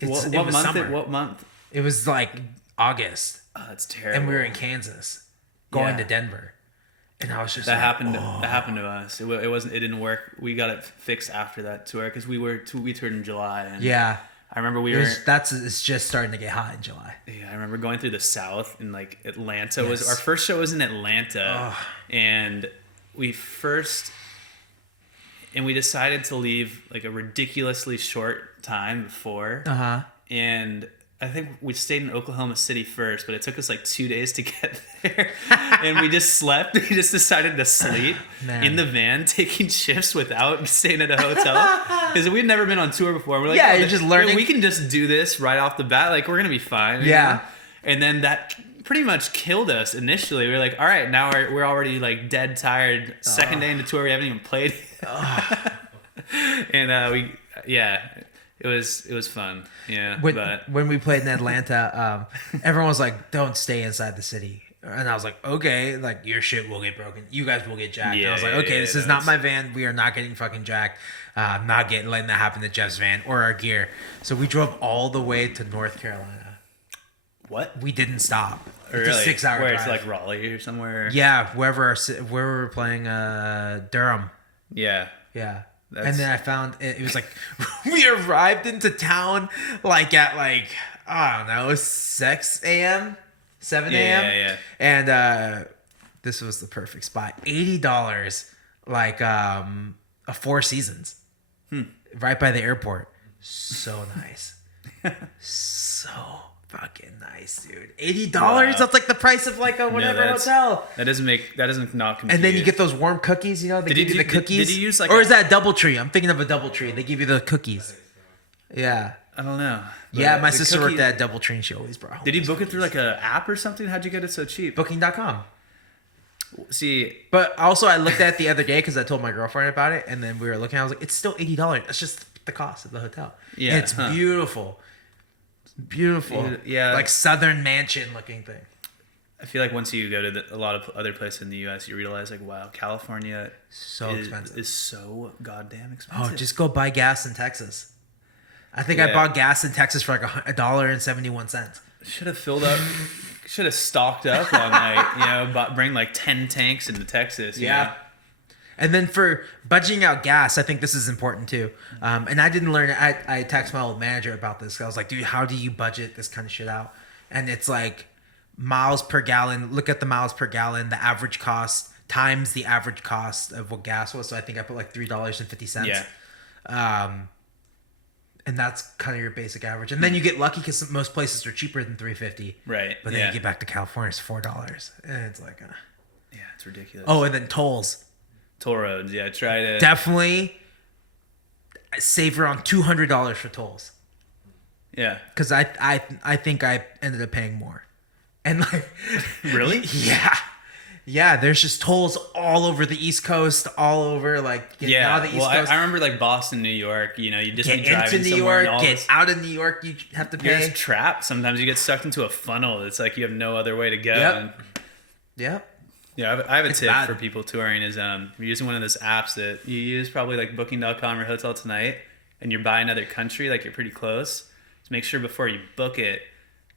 What month? What month? It was like August. Oh, that's terrible. And we were in Kansas. going Yeah. to Denver. And I was just That like, happened. oh. That happened to us. It wasn't. It didn't work. We got it fixed after that tour because we toured in July. And Yeah. I remember It's just starting to get hot in July. Yeah, I remember going through the South and like Atlanta was Yes. our first show was in Atlanta, and we decided to leave like a ridiculously short time before, and I think we stayed in Oklahoma City first, but it took us like 2 days to get there, and we just slept. We just decided to sleep Man. in the van, taking shifts without staying at a hotel because we'd never been on tour before. We're like, Yeah, you're just learning. We can just do this right off the bat. Like we're gonna be fine. you Yeah. know? And then that pretty much killed us initially. We were like, all right, now we're already like dead tired. Second day into tour, we haven't even played. And it was fun. Yeah. When we played in Atlanta, everyone was like, "Don't stay inside the city," and I was like, "Okay, like your shit will get broken. You guys will get jacked." And I was like, "Okay, this is not my van. We are not getting fucking jacked. I'm not letting that happen to Jeff's van or our gear." So we drove all the way to North Carolina. What? We didn't stop. It's Really? a 6-hour Where drive. it's like Raleigh or somewhere. Yeah, wherever we were playing Durham. Yeah. Yeah. That's- And then I found it was like we arrived into town like at I don't know 6 a.m. 7 a.m. Yeah. And this was the perfect spot. $80 like a Four Seasons. Right by the airport. So nice. So fucking nice, dude. $80? Wow. That's like the price of like a whatever hotel. That doesn't not compute. And then you get those warm cookies, you know? They give you the cookies. Did he use like or is that DoubleTree? I'm thinking of a DoubleTree. They give you the cookies. Yeah. I don't know. Yeah, But my the sister cookie- worked at DoubleTree and she always brought home Did he those book it cookies. through like a app or something? How'd you get it so cheap? Booking.com. See, But also I looked at it the other day because I told my girlfriend about it and then we were looking, I was like, it's still $80. That's just the cost of the hotel. Yeah, And it's beautiful. It's beautiful. Yeah. Like Southern mansion looking thing. I feel like once you go to a lot of other places in the U.S., you realize like, wow, California So expensive. is so goddamn expensive. Oh, just go buy gas in Texas. I think I Yeah. bought gas in Texas for like $1.71. Should have filled up. Should have stocked up on like bring like 10 tanks into Texas. you know? And then for budgeting out gas, I think this is important too. And I didn't learn. I texted my old manager about this. I was like, dude, how do you budget this kind of shit out? And it's like miles per gallon. Look at the miles per gallon, the average cost times the average cost of what gas was. So I think I put like $3.50. Yeah. And that's kind of your basic average. And then you get lucky because most places are cheaper than $3.50. Right. But then yeah. you get back to California, it's $4, and it's like, Yeah, it's ridiculous. oh, and then tolls. Toll roads. Yeah, try to. Definitely save around $200 for tolls. Yeah. Because I think I ended up paying more. And like, Really? yeah, there's just tolls all over the East Coast, all over like getting out of the East Well, Coast. I remember like Boston, New York. You just Get be driving into New somewhere York, and all get this. out of New York, you have to You're pay. just trapped. Sometimes you get sucked into a funnel. It's like you have no other way to go. Yep. And, Yep. yeah, I have a It's tip bad. for people touring is you're using one of those apps that you use, probably like Booking.com or Hotel Tonight, and you're by another country, like you're pretty close. So make sure before you book it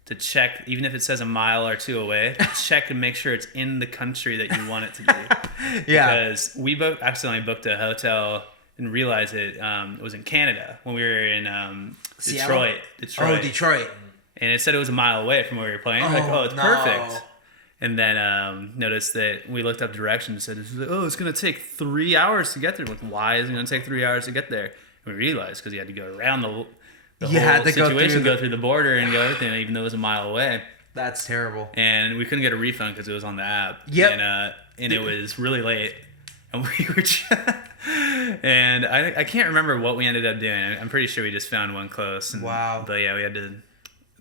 to check, even if it says a mile or two away, check and make sure it's in the country that you want it to be. Yeah. Because we accidentally booked a hotel and realized it was in Canada when we were in Seattle? Detroit. Oh, Detroit. And it said it was a mile away from where we were playing. We're like, Oh, oh, it's no. perfect. And then noticed that we looked up directions and said, oh, it's going to take 3 hours to get there. Like, why is it going to take 3 hours to get there? And we realized because you had to go around the You whole had to go situation, through go through the border and go everything, even though it was a mile away. That's terrible. And we couldn't get a refund because it was on the app. Yep. And it was really late. And we were and I can't remember what we ended up doing. I'm pretty sure we just found one close. And, Wow. But yeah, we had to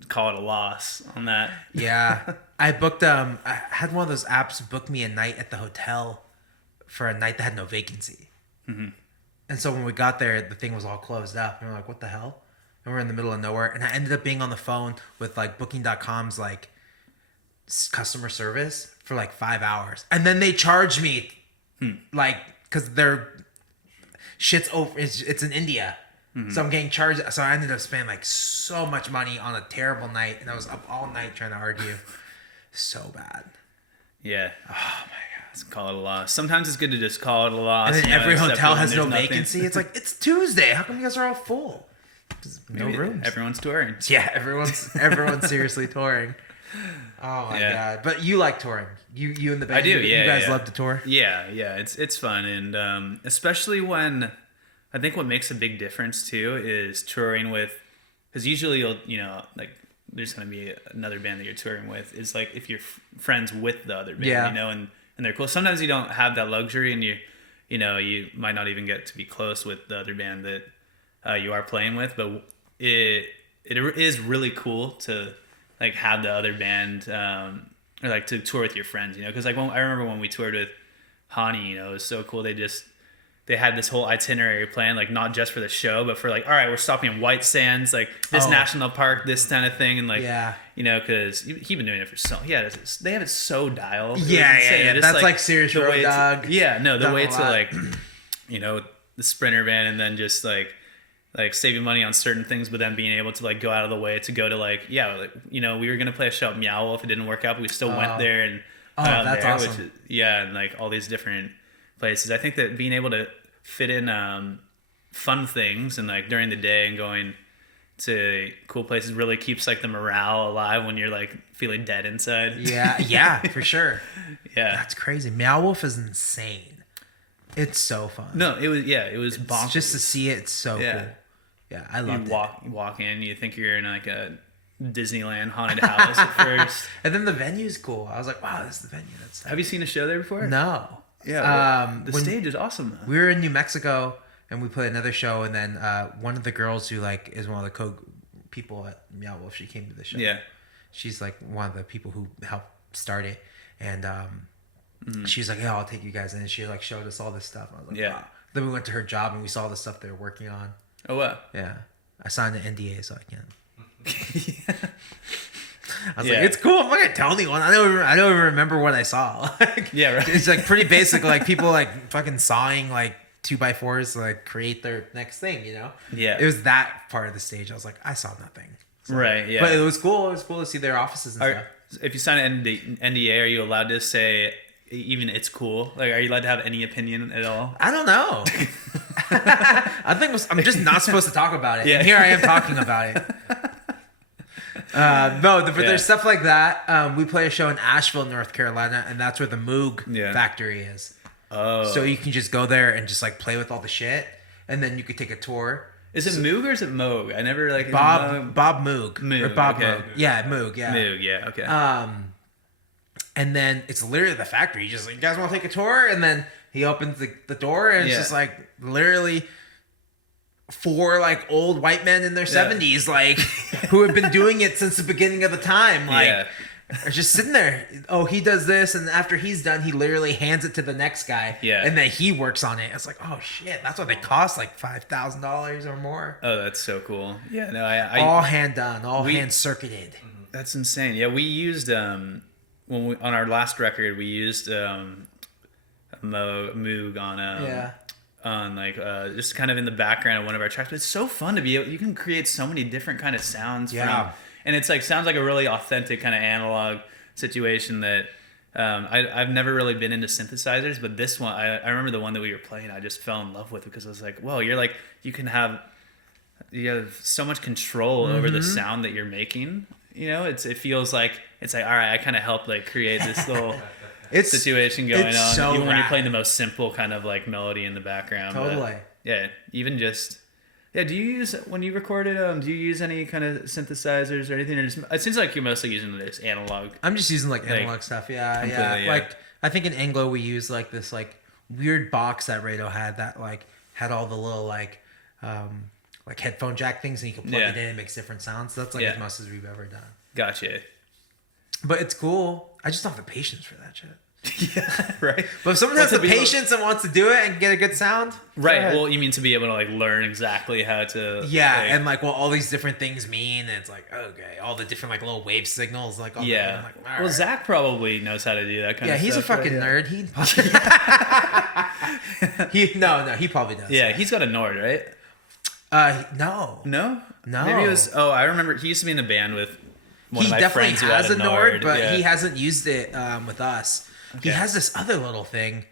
call it a loss on that. Yeah. I booked I had one of those apps book me a night at the hotel for a night that had no vacancy. Mm-hmm. And so when we got there, the thing was all closed up. And we're like, what the hell? And we're in the middle of nowhere. And I ended up being on the phone with like Booking.com's like customer service for like 5 hours. And then they charged me like, because their shit's over. It's in India. Mm-hmm. So I'm getting charged. So I ended up spending like so much money on a terrible night. And I was up all night trying to argue. So bad. Yeah. Oh my god. Let's call it a loss. Sometimes it's good to just call it a loss. And then you know, every except hotel when has no there's nothing. vacancy. It's like, it's Tuesday. How come you guys are all full? No Maybe rooms. Everyone's touring. Yeah, everyone's seriously touring. Oh my god! But you like touring. You and the band. I do. Yeah. You guys yeah. love to tour. Yeah. It's fun, and especially when I think what makes a big difference too is touring with, because usually like there's gonna be another band that you're touring with. Is like if you're friends with the other band, Yeah. and they're cool. Sometimes you don't have that luxury, and you might not even get to be close with the other band that you are playing with, but it is really cool to like have the other band or like to tour with your friends, because like I remember when we toured with Hani, it was so cool. They had this whole itinerary planned, like not just for the show, but for like, all right, we're stopping in White Sands, like this national park, this kind of thing, and like, because he's been doing it for they have it so dialed. Yeah. Just, That's like Serious Road Dog. The way to like, the Sprinter van, and then just like saving money on certain things, but then being able to like go out of the way to go to we were gonna play a show at Meow Wolf. It didn't work out, but we still went there and that's awesome. and like all these different places. I think that being able to fit in fun things and like during the day and going to cool places really keeps like the morale alive when you're like feeling dead inside. Yeah, for sure. Yeah, that's crazy. Meow Wolf is insane. It's so fun. No, it was bonkers. Just to see it, it's so cool. Yeah, I love it. You walk in, you think you're in like a Disneyland haunted house at first. And then the venue's cool. I was like, wow, this is the venue. Have you seen a show there before? No. Yeah. The stage is awesome though. We were in New Mexico and we played another show, and then one of the girls who like is one of the people at Meow Wolf, she came to the show. Yeah. She's like one of the people who helped start it, and she's like, yeah, I'll take you guys in. And she like showed us all this stuff. I was like, wow. Then we went to her job and we saw the stuff they were working on. Oh wow. Yeah. I signed an NDA so I can. I was like, it's cool. I'm not gonna tell anyone. I don't even remember what I saw. Like, yeah, right. It's like pretty basic. Like people like fucking sawing like 2x4s to like create their next thing. Yeah. It was that part of the stage. I was like, I saw nothing. So, right. Yeah. But it was cool. It was cool to see their offices and stuff. If you sign an NDA, are you allowed to say even it's cool? Like, are you allowed to have any opinion at all? I don't know. I think I'm just not supposed to talk about it. Yeah. And here I am talking about it. But there's stuff like that. We play a show in Asheville, North Carolina, and that's where the Moog factory is. Oh. So you can just go there and just like play with all the shit, and then you could take a tour. Is it Moog or is it Moog? I never like Bob Moog. Or Bob okay. Moog. Yeah, Moog. Yeah. Moog. Yeah. Okay. And then it's literally the factory. You just like, you guys want to take a tour? And then he opens the door, and it's just like literally 4 like old white men in their 70s, like who have been doing it since the beginning of the time. Like, are just sitting there. Oh, he does this, and after he's done, he literally hands it to the next guy. Yeah. And then he works on it. It's like, oh shit, that's what they cost, like $5,000 or more. Oh, that's so cool. Yeah. No, I all hand done, hand circuited. That's insane. Yeah, we used on our last record, we used Moog on like just kind of in the background of one of our tracks. But it's so fun to be able, you can create so many different kind of sounds from, and it's like sounds like a really authentic kind of analog situation that I've never really been into synthesizers, but this one I remember the one that we were playing, I just fell in love with because I was like, whoa, you have so much control over the sound that you're making. It feels like it's like, all right, I kind of helped like create this little situation going on, so even when you're playing the most simple kind of like melody in the background. Totally. But, yeah, even just do you use, when you recorded do you use any kind of synthesizers or anything, or just, it seems like you're mostly using this analog? I'm just using like analog stuff. Yeah. Like I think in Anglo we use like this like weird box that Rado had that like had all the little like headphone jack things, and you can plug it in and it makes different sounds. So that's like as much as we've ever done. Gotcha. But it's cool. I just don't have the patience for that shit. Yeah, right. But if someone has the patience and wants to do it and get a good sound, right? Well, you mean to be able to like learn exactly how to, and like what all these different things mean, and it's like, okay, all the different like little wave signals, like all yeah. Like, well, right. Zach probably knows how to do that kind of stuff. Yeah, he's a fucking nerd. He probably does. Yeah, he's got a Nord, right? No. Maybe it was. Oh, I remember he used to be in a band with one He of my definitely friends who had has a Nord, but yeah. he hasn't used it with us. He Okay. has this other little thing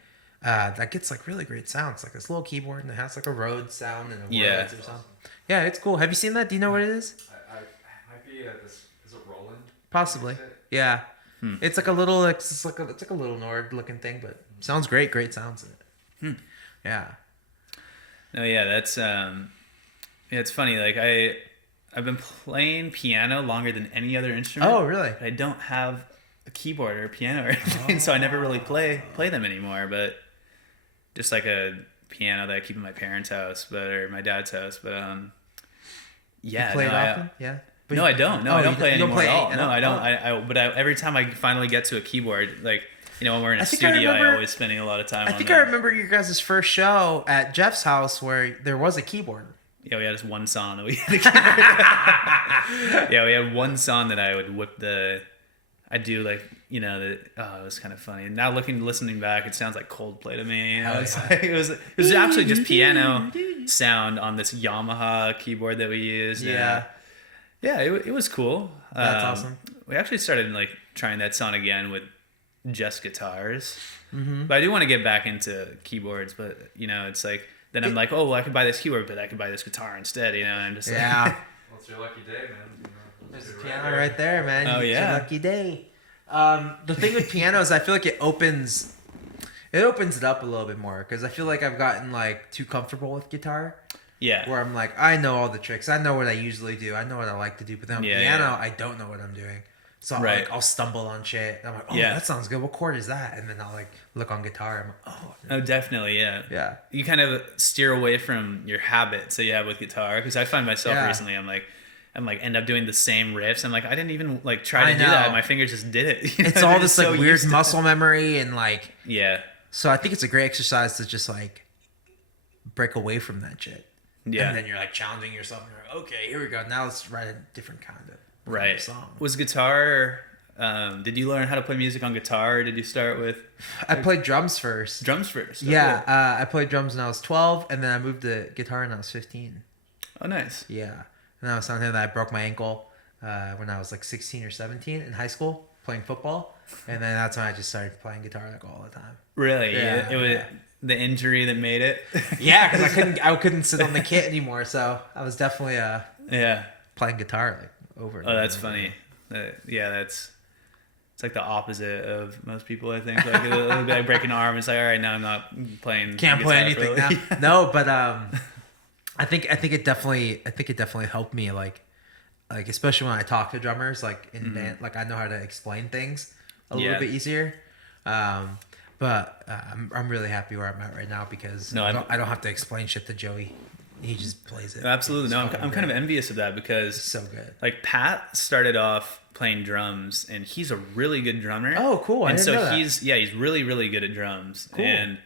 that gets like really great sounds, like this little keyboard, and it has like a Rhodes sound and a Yeah. Rhodes or something. Yeah, it's cool. Have you seen that? Do you know what it is? I might be this. Is it Roland? Possibly. Is it? Yeah. It's like a little, it's like a little Nord looking thing, but sounds great. Great sounds in it. Yeah. No, yeah, that's yeah, it's funny. Like I've been playing piano longer than any other instrument. Oh, really? But I don't have a keyboard or a piano or anything, so I never really play them anymore. But just like a piano that I keep in my parents' house, or my dad's house. But yeah, You play it no, often? Yeah. But No, I don't. No, I don't play you anymore at all. any- No, I don't. oh. But every time I finally get to a keyboard, like, you know, when we're in a think I studio, I remember- always spending a lot of time I on think that. I remember your guys' first show at Jeff's house where there was a keyboard. Yeah, we had this one song that we had a keyboard. Yeah, we had one song that I would whip I do like, you know, it was kind of funny. And now listening back, it sounds like Coldplay to me. You know? It was actually just piano sound on this Yamaha keyboard that we used. Yeah. Yeah, it was cool. That's awesome. We actually started like trying that song again with just guitars. But I do want to get back into keyboards. But you know, it's like then I'm like, oh, well, I could buy this keyboard, but I could buy this guitar instead. You know, and I'm just Yeah. Well, it's your lucky day, man. You know, There's you're a piano right there, man. Oh, It's yeah. your lucky day. The thing with pianos, I feel like it opens it up a little bit more because I feel like I've gotten like too comfortable with guitar. Yeah. Where I'm like, I know all the tricks. I know what I usually do. I know what I like to do. But then on Yeah, piano, yeah. I don't know what I'm doing. So Right. I'll stumble on shit. I'm like, oh, Yeah. that sounds good. What chord is that? And then I'll like look on guitar. I'm like, oh, Oh, definitely, yeah. yeah. You kind of steer away from your habits that you have with guitar because I find myself Yeah. recently, I'm like end up doing the same riffs. I'm like, I didn't even like try I to do that. know. My fingers just did it. You know? It's all They're this just like so weird used to- muscle memory and like. Yeah. So I think it's a great exercise to just like break away from that shit. Yeah. And then you're like challenging yourself. And you're like, okay, here we go. Now let's write a different kind of Right. song. Was guitar? Did you learn how to play music on guitar? Or did you start with I played drums first. drums first? Yeah, Oh, I played drums when I was 12, and then I moved to guitar when I was 15. oh nice. Yeah, and I was telling him that I broke my ankle when I was like 16 or 17 in high school playing football, and then that's when I just started playing guitar like all the time. Really? Yeah, It was yeah. the injury that made it. Yeah, because I couldn't sit on the kit anymore, so I was definitely Yeah. playing guitar like over. and Oh, that's over and funny. Yeah, it's like the opposite of most people. I think like it'll be like break an arm. It's like, all right, now I'm not playing. can't play guitar for anything like- now. No, but I think it definitely helped me like especially when I talk to drummers like in band, like I know how to explain things a Yeah. little bit easier. But I'm really happy where I'm at right now because No, I don't have to explain shit to Joey. He just plays it. Absolutely. It's No, fucking I'm kind of great. envious of that because so good. like Pat started off playing drums and he's a really good drummer. Oh, cool. I And didn't so know that. he's really, really good at drums. Cool. And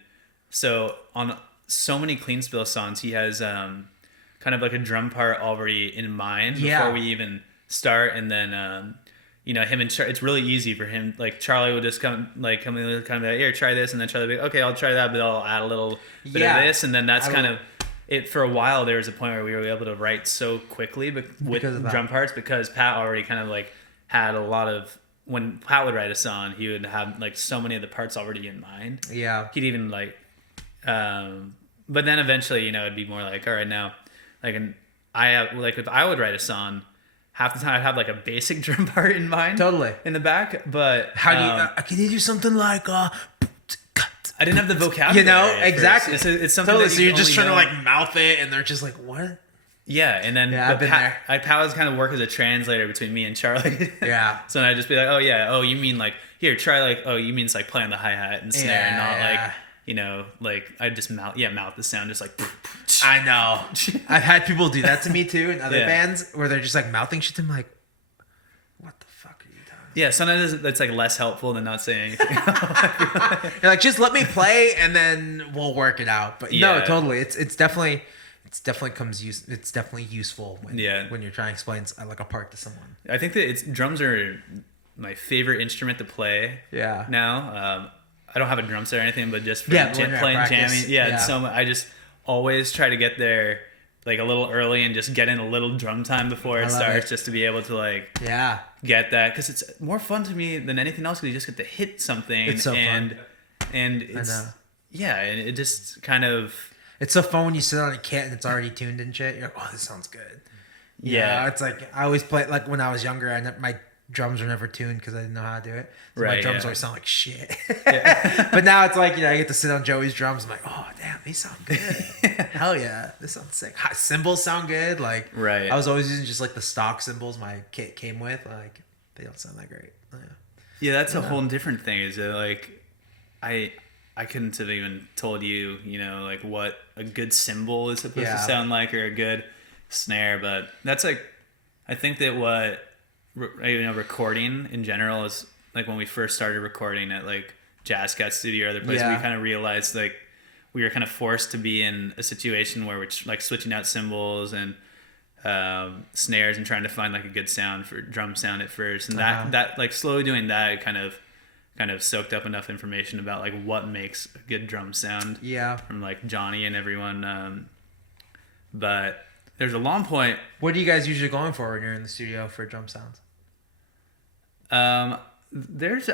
so on so many Clean Spill songs, he has kind of like a drum part already in mind Yeah. before we even start. And then, you know, him and it's really easy for him. Like Charlie will just come in, kind of like, here, try this. And then Charlie will be like, okay, I'll try that, but I'll add a little bit Yeah. of this. And then that's I kind will- of it. For a while, there was a point where we were able to write so quickly with Because of that. drum parts because Pat already kind of like had a lot of, when Pat would write a song, he would have like so many of the parts already in mind. Yeah. He'd even like, but then eventually, you know, it'd be more like, all right, now, like, if I would write a song, half the time I'd have like a basic drum part in mind. Totally. In the back, but How do you? Can you do something like I didn't have the vocabulary. You know, at first. exactly. It's something Totally. that So you you're just only trying to know. like mouth it, and they're just like, what? Yeah, and then Yeah, but I've been Pat was kind of work as a translator between me and Charlie. Yeah. So then I'd just be like, oh yeah, oh you mean like here try like oh you mean it's like playing the hi hat and snare, and not Yeah. like you know like I just mouth the sound just like. I know. I've had people do that to me too in other Yeah. bands where they're just like mouthing shit to me like, what the fuck are you talking Yeah, sometimes that's like less helpful than not saying anything. about? You're like, just let me play and then we'll work it out. But no, Yeah. totally. It's definitely useful when Yeah. when you're trying to explain like a part to someone. I think that drums are my favorite instrument to play. Yeah. Now, I don't have a drum set or anything, but just for Yeah, when you're at playing practice, jamming, yeah. yeah. So I just always try to get there like a little early and just get in a little drum time before it love starts, it. just to be able to like Yeah. get that, because it's more fun to me than anything else, because you just get to hit something. It's so fun. And it's know. yeah, and it just kind of It's so fun when you sit on a kit and it's already tuned and shit. You're like, oh, this sounds good. yeah. It's like I always play like when I was younger. My drums were never tuned because I didn't know how to do it. So my Right, drums yeah. always sound like shit. But now it's like I get to sit on Joey's drums. I'm like, oh damn, these sound good. Hell yeah, this sounds sick. Cymbals sound good. Like Right. I was always using just like the stock cymbals my kit came with. Like they don't sound that great. Yeah. Yeah, that's a whole different thing. Is that like, I couldn't have even told you, like what a good cymbal is supposed to sound like, or a good snare. But that's like, I think that what recording in general is like, when we first started recording at like Jazz Cat Studio or other places, we kind of realized like we were kind of forced to be in a situation where we're like switching out cymbals and snares and trying to find like a good sound for drum sound at first, and that like slowly doing that kind of soaked up enough information about like what makes a good drum sound from like Johnny and everyone, but there's a long point. What are you guys usually going for when you're in the studio for drum sounds? I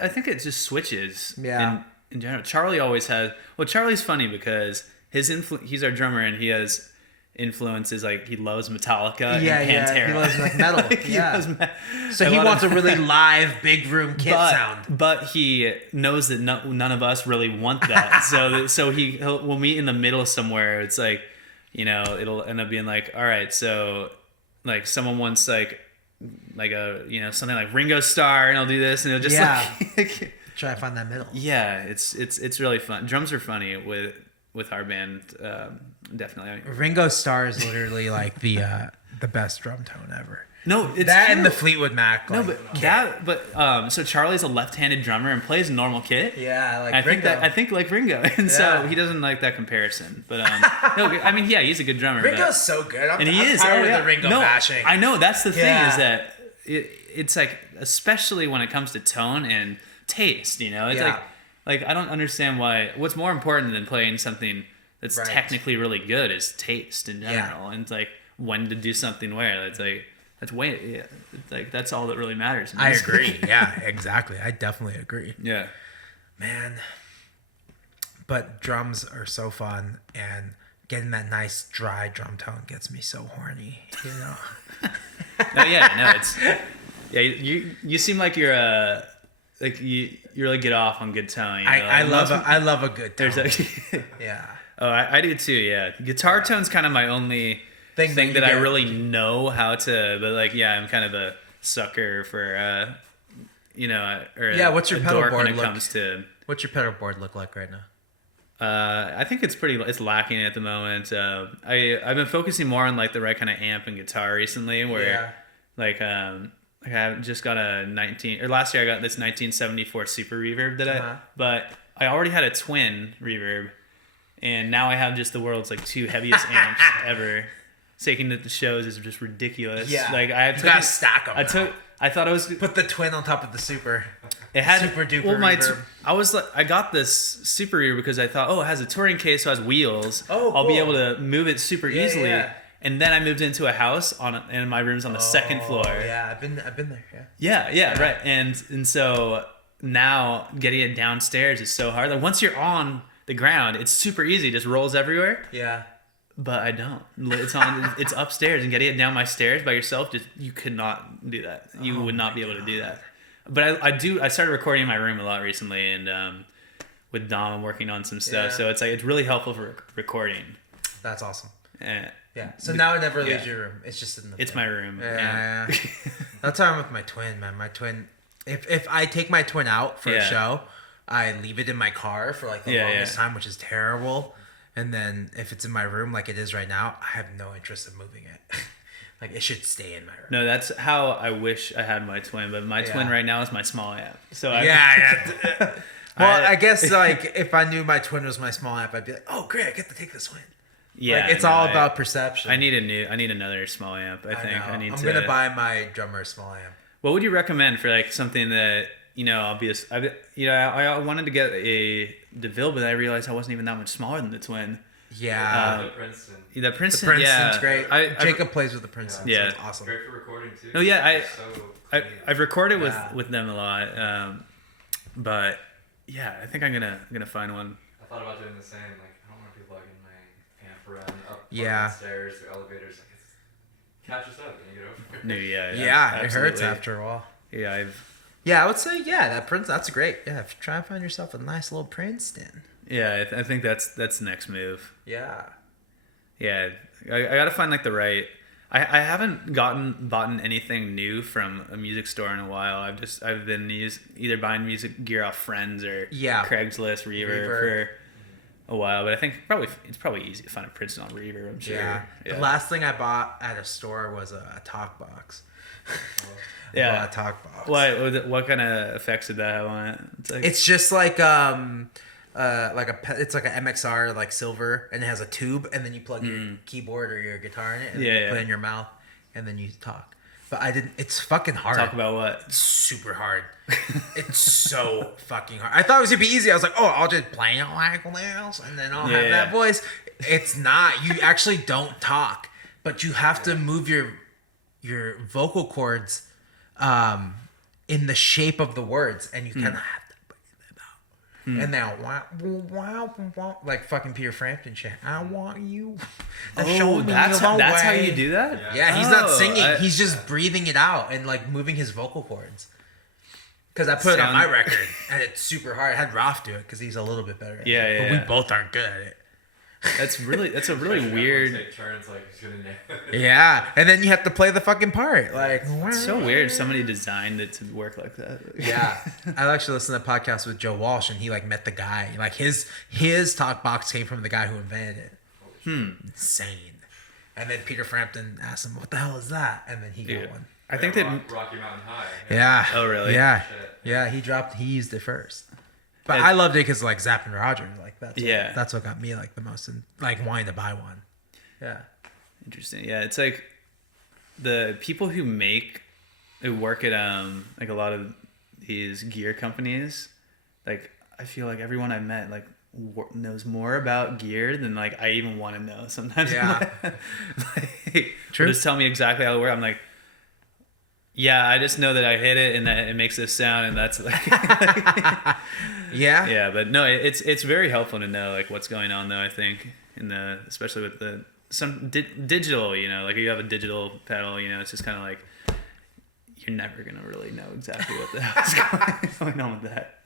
think it just switches in general. Charlie always has, Charlie's funny because he's our drummer, and he has influences like he loves Metallica and Pantera. He loves like metal. So he wants a really live big room kit sound. But he knows that none of us really want that. so we'll meet in the middle somewhere. It's like, it'll end up being like, all right, so like someone wants like a something like Ringo Starr, and I'll do this, and it'll just like try to find that middle. Yeah, it's really fun. Drums are funny with our band, definitely. Ringo Starr is literally like the best drum tone ever. No, it's that true. And the Fleetwood Mac. No, so Charlie's a left-handed drummer and plays normal kit. Yeah, like Ringo. I think like Ringo, and so he doesn't like that comparison. But no, I mean, he's a good drummer. Ringo's so good. I'm is. tired of the Ringo bashing. I know, that's the thing, is that it's like, especially when it comes to tone and taste, it's like I don't understand why. What's more important than playing something that's technically really good is taste in general, and it's like when to do something where. It's like that's all that really matters. I agree. Yeah, exactly. I definitely agree. Yeah, man. But drums are so fun, and getting that nice dry drum tone gets me so horny. You seem like you're like you really get off on good tone. I love a good tone. Yeah. Oh, I do too. Yeah, guitar tone's kind of my only thing that I really know how to. But like, I'm kind of a sucker for what's your pedal board when it look? comes to. What's your pedal board look like right now? I think it's lacking at the moment. I've been focusing more on like the right kind of amp and guitar recently, where like I just got last year I got this 1974 Super Reverb but I already had a twin reverb, and now I have just the world's like two heaviest amps ever. Taking it to shows is just ridiculous. Yeah, like I gotta stack them. I thought I was put the twin on top of the Super. It had super duper reverb. I was like, I got this Super Reverb because I thought, it has a touring case, so it has wheels. Oh, cool. I'll be able to move it super easily. Yeah. And then I moved into a house and my room's on the second floor. Yeah, I've been there. Yeah, right. And so now getting it downstairs is so hard. Like once you're on the ground, it's super easy. It just rolls everywhere. Yeah. But I don't. It's upstairs, and getting it down my stairs by yourself, you could not do that. You would not be able to do that. But I started recording in my room a lot recently, and with Dom, I'm working on some stuff. So it's like it's really helpful for recording. That's awesome. Yeah. So now it never leaves your room. It's just in the. It's my room. Yeah. That's how I'm with my twin, man. My twin. If I take my twin out for a show, I leave it in my car for like the longest time, which is terrible. And then if it's in my room like it is right now, I have no interest in moving it. Like it should stay in my room. No, that's how I wish I had my twin, but my twin right now is my small amp. So Well, I guess like if I knew my twin was my small amp, I'd be like, oh great, I get to take this twin. Yeah, like, it's all about perception. I need another small amp. I think I'm gonna buy my drummer a small amp. What would you recommend for like something that I wanted to get a DeVille, but I realized I wasn't even that much smaller than the twin. Yeah. The Princeton. The The Princeton, Princeton's yeah. great. Jacob plays with the Princeton. Yeah. So it's awesome. Great for recording too. No, yeah, It's so clean. I've recorded Yeah. with them a lot, but yeah, I think I'm gonna find one. I thought about doing the same. Like, I don't want to be lugging my amp around up Yeah. stairs through elevators. Like, it's catches up and you get over it. No, yeah, Yeah, it hurts absolutely. after a while. Yeah, Yeah, I would say that Princeton. That's great. Yeah, try and find yourself a nice little Princeton. I think that's the next move. Yeah. Yeah, I gotta find like the right. I haven't bought anything new from a music store in a while. I've been either buying music gear off friends or Craigslist, Reverb for a while. But I think it's probably easy to find a Princeton on Reverb. I'm sure. Yeah. The last thing I bought at a store was a talk box. Yeah. I bought a talk box. What kind of effects did that have on it? It's just like it's like a MXR like silver, and it has a tube, and then you plug your keyboard or your guitar in it, and you put it in your mouth, and then you talk. But it's fucking hard. Talk about what? It's super hard. It's so fucking hard. I thought it was gonna be easy. I was like, oh, I'll just play it like this, and then I'll have that voice. It's not. You actually don't talk, but you have to move your vocal cords in the shape of the words, and you kind of have to bring them out. And now, like fucking Peter Frampton shit. I want you. That's how you do that? Yeah, he's not singing. He's just breathing it out and like moving his vocal cords. Because I put it on my record, and it's super hard. I had Ralph do it because he's a little bit better at it. But we both aren't good at it. That's a really weird. Take turns, like, he's gonna nail it. Yeah, and then you have to play the fucking part. Like, It's so weird. Somebody designed it to work like that. Yeah, I actually listened to a podcast with Joe Walsh, and he like met the guy. Like his talk box came from the guy who invented it. Insane. And then Peter Frampton asked him, "What the hell is that?" And then he got one. I think that. Rocky Mountain High. Yeah. Oh, really? Yeah. Shit. Yeah. He used it first. But I loved it because like Zapp and Roger, like that's what got me like the most, and like wanting to buy one. Yeah. Interesting. Yeah, it's like the people who work at like a lot of these gear companies. Like I feel like everyone I met like knows more about gear than like I even want to know sometimes. Yeah. Like, True. Just tell me exactly how it works. I'm like, yeah, I just know that I hit it and that it makes this sound, and that's like. Yeah. Yeah, but no, it's very helpful to know like what's going on though. I think especially with some digital, you know, like if you have a digital pedal, you know, it's just kind of like you're never gonna really know exactly what the hell's going on with that.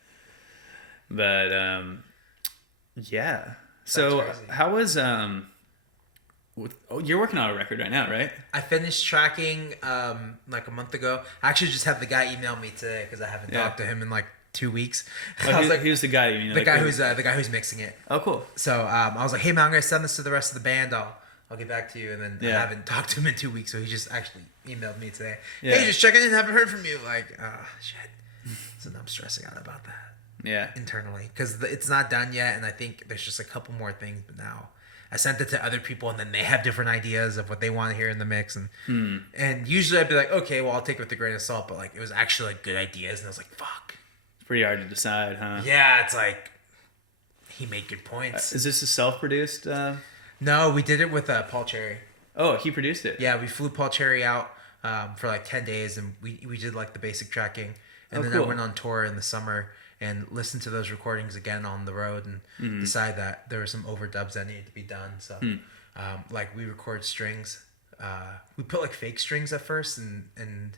But yeah. So how was you're working on a record right now, right? I finished tracking like a month ago. I actually just had the guy email me today because I haven't talked to him in like 2 weeks. I was like, who's the guy? You know, the guy who's mixing it. Oh, cool. So I was like, hey man, I'm gonna send this to the rest of the band. I'll get back to you. And then I haven't talked to him in 2 weeks, so he just actually emailed me today. Yeah. Hey, just checking in, haven't heard from you. Like, shit. So now I'm stressing out about that. Yeah. Internally, because it's not done yet, and I think there's just a couple more things. But now I sent it to other people, and then they have different ideas of what they want to hear in the mix, and usually I'd be like, okay, well I'll take it with a grain of salt. But like it was actually like good ideas, and I was like, fuck. It's pretty hard to decide, huh? Yeah, it's like he made good points. Is this a self-produced? No, we did it with Paul Cherry. Oh, he produced it. Yeah, we flew Paul Cherry out for like 10 days, and we did like the basic tracking, and then cool. I went on tour in the summer and listened to those recordings again on the road, and decided that there were some overdubs that needed to be done. So like we record strings, we put like fake strings at first, and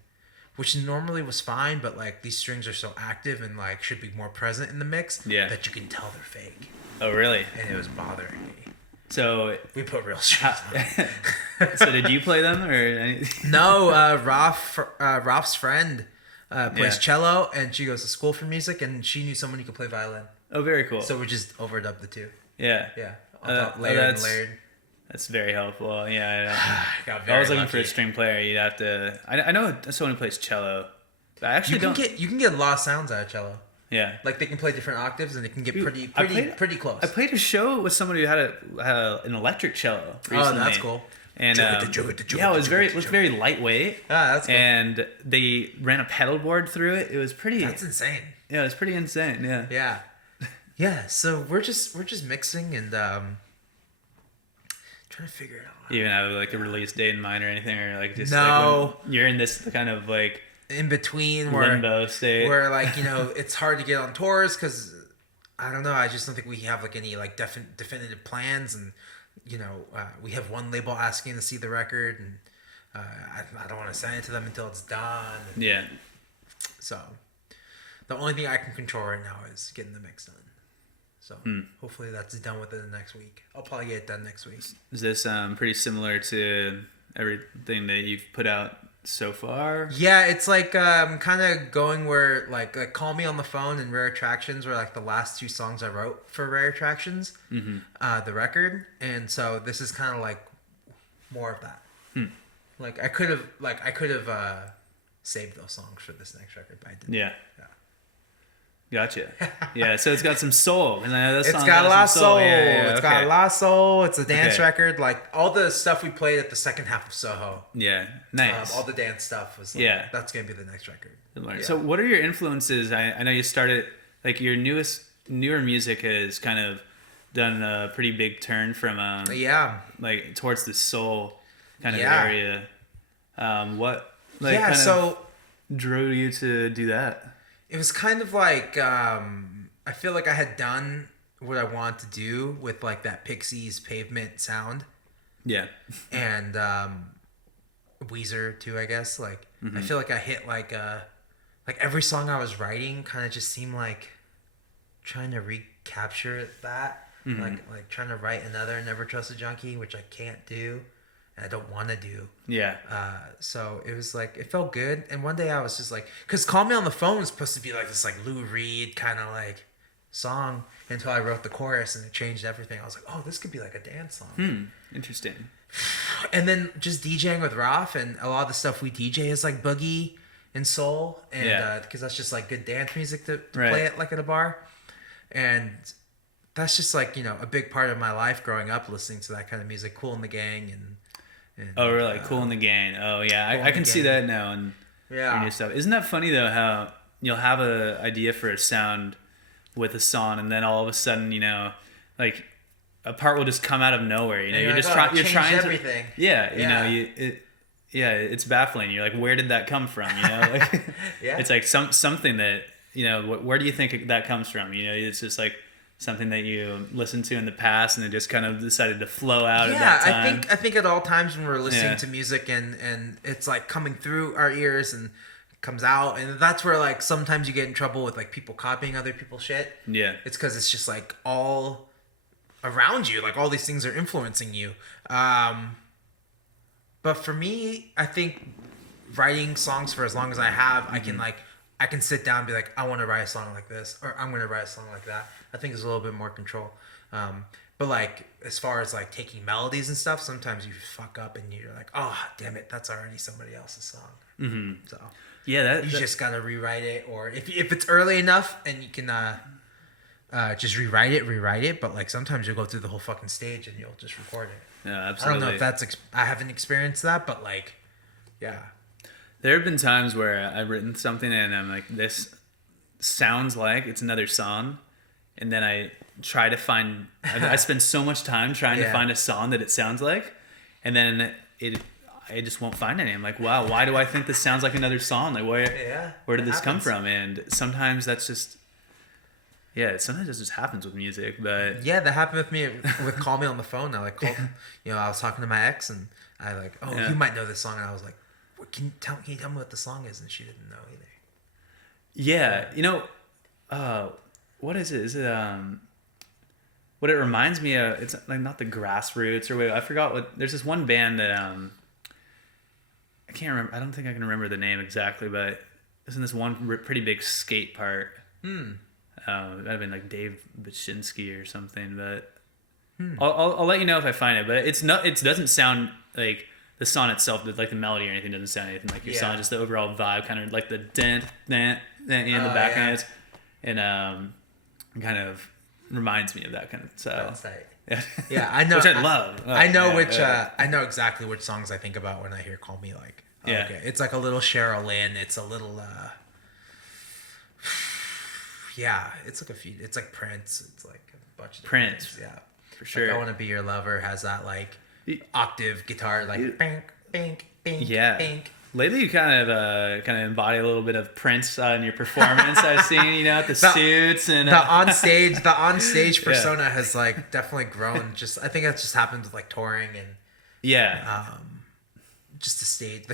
which normally was fine, but like these strings are so active and like should be more present in the mix that you can tell they're fake. Oh, really? And it was bothering me. So we put real strings on. So did you play them or anything? No, Ralph's friend plays cello, and she goes to school for music, and she knew someone who could play violin. Oh, very cool. So we just overdubbed the two. Yeah. Yeah. Layered and layered. That's very helpful. Yeah, Got if I was looking lucky. for a string player, you'd have to. I know someone who plays cello. But I actually You can get a lot of sounds out of cello. Yeah. Like they can play different octaves, and it can get Dude, pretty close. I played a show with somebody who had an electric cello recently. Oh, that's cool. And yeah, it was very lightweight. Ah, that's cool. And they ran a pedal board through it. It was pretty. That's insane. Yeah, it was pretty insane. Yeah. Yeah. Yeah. So we're just mixing, and trying to figure it out. You even have like a release date in mind or anything, or like just No. like when you're in this kind of like In between where limbo state. where like, you know, it's hard to get on tours because I don't know. I just don't think we have like any like definitive plans, and you know, we have one label asking to see the record, and I don't want to send it to them until it's done. And Yeah. so the only thing I can control right now is getting the mix done. So hopefully that's done within the next week. I'll probably get it done next week. Is this pretty similar to everything that you've put out so far? Yeah, it's like kind of going where like Call Me on the Phone and Rare Attractions were like the last 2 songs I wrote for Rare Attractions, the record, and so this is kind of like more of that. Like I could have saved those songs for this next record, but I didn't. Yeah. Gotcha. Yeah, so it's got some soul, and I know that It's song got a has lot of some soul. Yeah, It's got a lot of soul. It's a dance Okay. record. Like all the stuff we played at the second half of Soho. Yeah, nice. All the dance stuff was like, Yeah. that's gonna be the next record. Yeah. So, what are your influences? I know you started like your newer music has kind of done a pretty big turn from Yeah. like towards the soul kind of Yeah. area. What like Yeah, kind so of drew you to do that? it was kind of like I feel like I had done what I wanted to do with like that Pixies Pavement sound, Yeah. and Weezer too, I guess. Like I feel like I hit like every song I was writing kind of just seemed like trying to recapture that. Like trying to write another Never Trust a Junkie, which I can't do and I don't want to do. Yeah. So it was like, it felt good. And one day I was just like, because Call Me on the Phone was supposed to be like this like Lou Reed kind of like song until I wrote the chorus, and it changed everything. I was like, oh, this could be like a dance song. Interesting. And then just DJing with Ralph, and a lot of the stuff we DJ is like boogie and soul, and Yeah. because that's just like good dance music to Right. play it like at a bar. And that's just like, you know, a big part of my life growing up, listening to that kind of music. Cool in the Gang and Oh, really? Cool in the Gang. Oh, yeah. Cool in I the can see Gang. that now in Yeah. your new stuff. Isn't that funny though? How you'll have a idea for a sound with a song, and then all of a sudden, you know, like a part will just come out of nowhere. You know, And you're you're just like, oh, trying. You're it trying changed to. everything. Yeah, you Yeah. know, yeah, it's baffling. You're like, where did that come from? You know, like Yeah. it's like something that, you know, where do you think that comes from? You know, it's just like something that you listened to in the past, and it just kind of decided to flow out at that time. I think at all times when we're listening Yeah. to music and it's like coming through our ears and comes out, and that's where like sometimes you get in trouble with like people copying other people's shit. Yeah. It's because it's just like all around you, like all these things are influencing you. But for me, I think writing songs for as long as I have, I can sit down and be like, I want to write a song like this, or I'm going to write a song like that. I think there's a little bit more control. But like, as far as like taking melodies and stuff, sometimes you fuck up and you're like, oh, damn it, that's already somebody else's song. So Yeah, you just got to rewrite it. Or if it's early enough and you can just rewrite it. But like sometimes you'll go through the whole fucking stage and you'll just record it. yeah, I absolutely. don't know if that's, I haven't experienced that, but like, yeah. There have been times where I've written something and I'm like, this sounds like it's another song. And then I try to find, I spend so much time trying to Yeah. find a song that it sounds like. And then I just won't find any. I'm like, wow, why do I think this sounds like another song? Like, where did it this come happens. from? And sometimes that's just, sometimes it just happens with music. But Yeah, that happened with me with Call Me on the Phone. I like called, I was talking to my ex and I like, oh, Yeah. you might know this song. And I was like, what, can you tell me what the song is? And she didn't know either. yeah, you know, what is it? Is it, what it reminds me of, it's like not the Grassroots or wait, I forgot what, there's this one band that, I can't remember, I don't think I can remember the name exactly, but it's in this one pretty big skate part. That'd have been like Dave Baczynski or something, but I'll let you know if I find it. But it doesn't sound like the song itself, like the melody or anything doesn't sound anything like your Yeah. song. Just the overall vibe, kind of like the dent in the back yeah. end, and kind of reminds me of that kind of style. That's tight. Yeah. Yeah, I know. Which I love. I know Yeah, which. yeah. I know exactly which songs I think about when I hear "Call Me." Like, oh, Yeah. okay, it's like a little Cheryl Lynn. It's a little. Yeah, it's like a few. It's like Prince. It's like a bunch of different Prince, things, yeah, for sure. Like, I Want to Be Your Lover has that like octave guitar, like bang, bang, bang, Yeah. bang. Lately, you kind of embody a little bit of Prince in your performance. I've seen, the suits and The onstage persona has like definitely grown. Just I think that's just happened with like touring and yeah, just the stage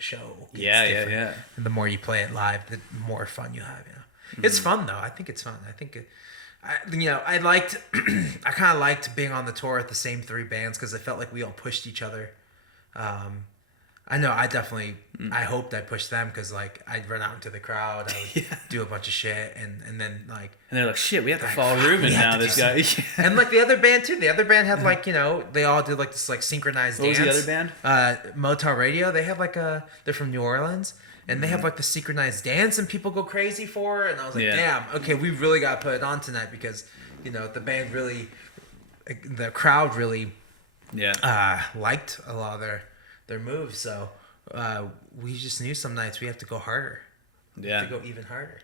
show. Gets yeah. And the more you play it live, the more fun you have. It's fun though. I think it's fun. I think I liked I kind of liked being on the tour with the same three bands because I felt like we all pushed each other. I know I definitely I hoped I pushed them because like I'd run out into the crowd, I would do a bunch of shit, and then like and they're like, shit, we have to like, follow fuck, Ruben we have now. to This do guy. and like the other band too. The other band had like they all did like this like synchronized What dance. was the other band? Motel Radio. They have like they're from New Orleans. And they have like the synchronized dance, and people go crazy for it. And I was like, damn, okay, we really got to put it on tonight because, the band really, the crowd really, liked a lot of their moves. So we just knew some nights we have to go harder. We have to go even harder.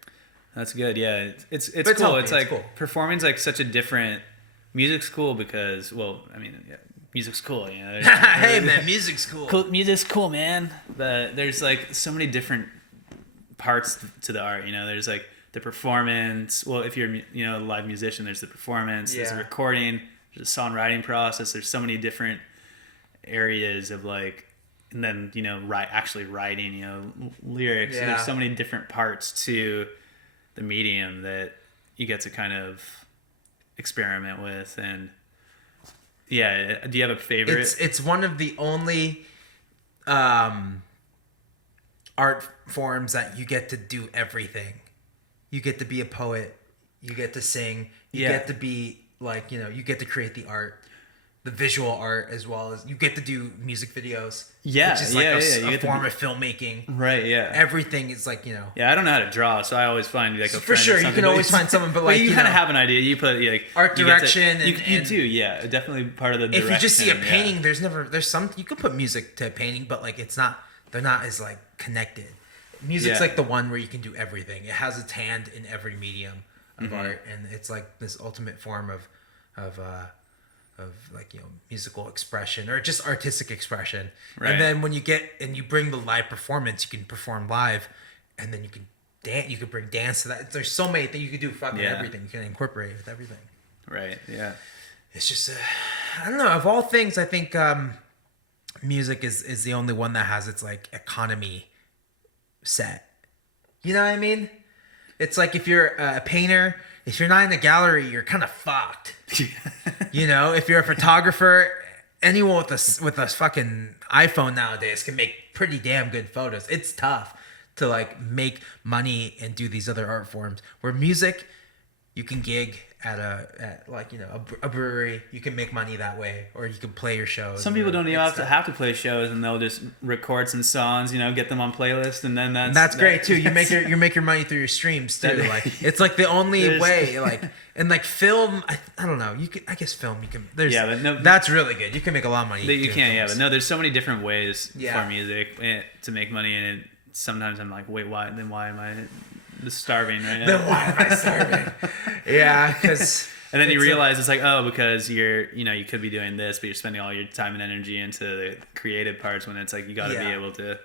That's good. Yeah, it's But cool. healthy, It's like cool. performing's like such a different. Music's cool because, well, I mean, music's cool. Hey man, music's cool. Music's cool, man. But there's like so many different parts to the art. There's like the performance. Well, if you're a live musician, there's the performance. There's the recording. There's the songwriting process. There's so many different areas of like, and then actually writing lyrics. Yeah. There's so many different parts to the medium that you get to kind of experiment with. And yeah, do you have a favorite? It's one of the only art forms that you get to do everything. You get to be a poet, you get to sing, you get to be like, you get to create the art, the visual art, as well as you get to do music videos. Yeah, which is like You a get to form of filmmaking. Right, yeah. Everything is like, Yeah, I don't know how to draw, so I always find like a for friend or sure, you something, can always find someone, but like, you kind of have an idea. You put like art direction you and do, yeah, definitely part of the direction. if you just see a painting, there's some, you could put music to a painting, but like they're not as like connected. Music's like the one where you can do everything. It has its hand in every medium of art, and it's like this ultimate form of like musical expression or just artistic expression. Right. And then when you get and you bring the live performance, you can perform live, and then you can dance. You can bring dance to that. There's so many things you can do. Fucking everything you can incorporate with everything. Right. Yeah. It's just I don't know. Of all things, I think music is the only one that has its like economy set. You know what I mean? It's like if you're a painter, if you're not in a gallery, you're kind of fucked. If you're a photographer, anyone with a fucking iPhone nowadays can make pretty damn good photos. It's tough to like make money and do these other art forms. Where music, you can gig at a brewery, you can make money that way, or you can play your shows. Some people don't even have to play shows, and they'll just record some songs, get them on playlist, and then that's great too. You make your money through your streams too. Like it's like the only way. Like and like film, I don't know. I guess film. You can. That's really good. You can make a lot of money. You can, films. But no, there's so many different ways for music to make money, and sometimes I'm like, wait, why? Then why am I starving right now? Then why am I starving? Yeah, because and then you realize it's like, because you're you could be doing this, but you're spending all your time and energy into the creative parts when it's like you got to be able to.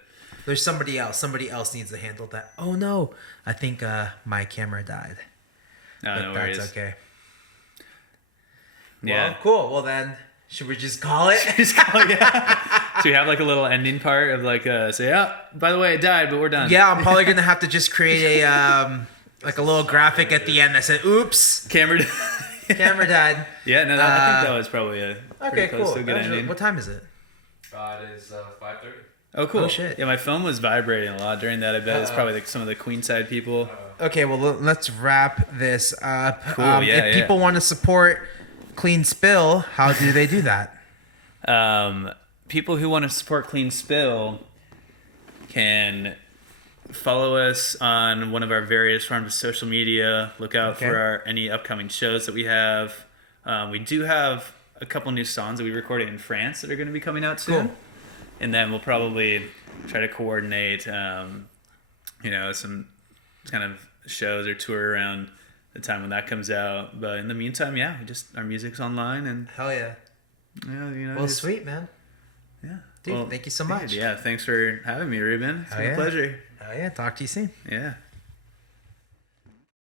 There's somebody else needs to handle that. Oh no, I think my camera died. No worries. That's okay. Yeah. Well, cool. Well then, should we just call it? So you have like a little ending part of like say, by the way, it died, but we're done. Yeah, I'm probably gonna have to just create a like a little graphic at the end that said, "Oops, camera died." Yeah, no, I think that was probably a okay, close cool. to a good ending. What time is it? It is 5:30. Oh, cool. Oh, shit. Yeah, my phone was vibrating a lot during that. I bet it's probably like some of the Queenside people. Okay, well let's wrap this up. Cool. If people want to support Clean Spill, how do they do that? People who want to support Clean Spill can follow us on one of our various forms of social media. Look out for any upcoming shows that we have. We do have a couple new songs that we recorded in France that are going to be coming out soon. Cool. And then we'll probably try to coordinate, some kind of shows or tour around the time when that comes out. But in the meantime, our music's online, and Hell yeah. Yeah, you know. Well, sweet, man. Yeah. Dude, Well, thank you so dude, much. yeah, thanks for having me, Ruben. It's Oh, been yeah. a pleasure. Oh, yeah. Talk to you soon. Yeah.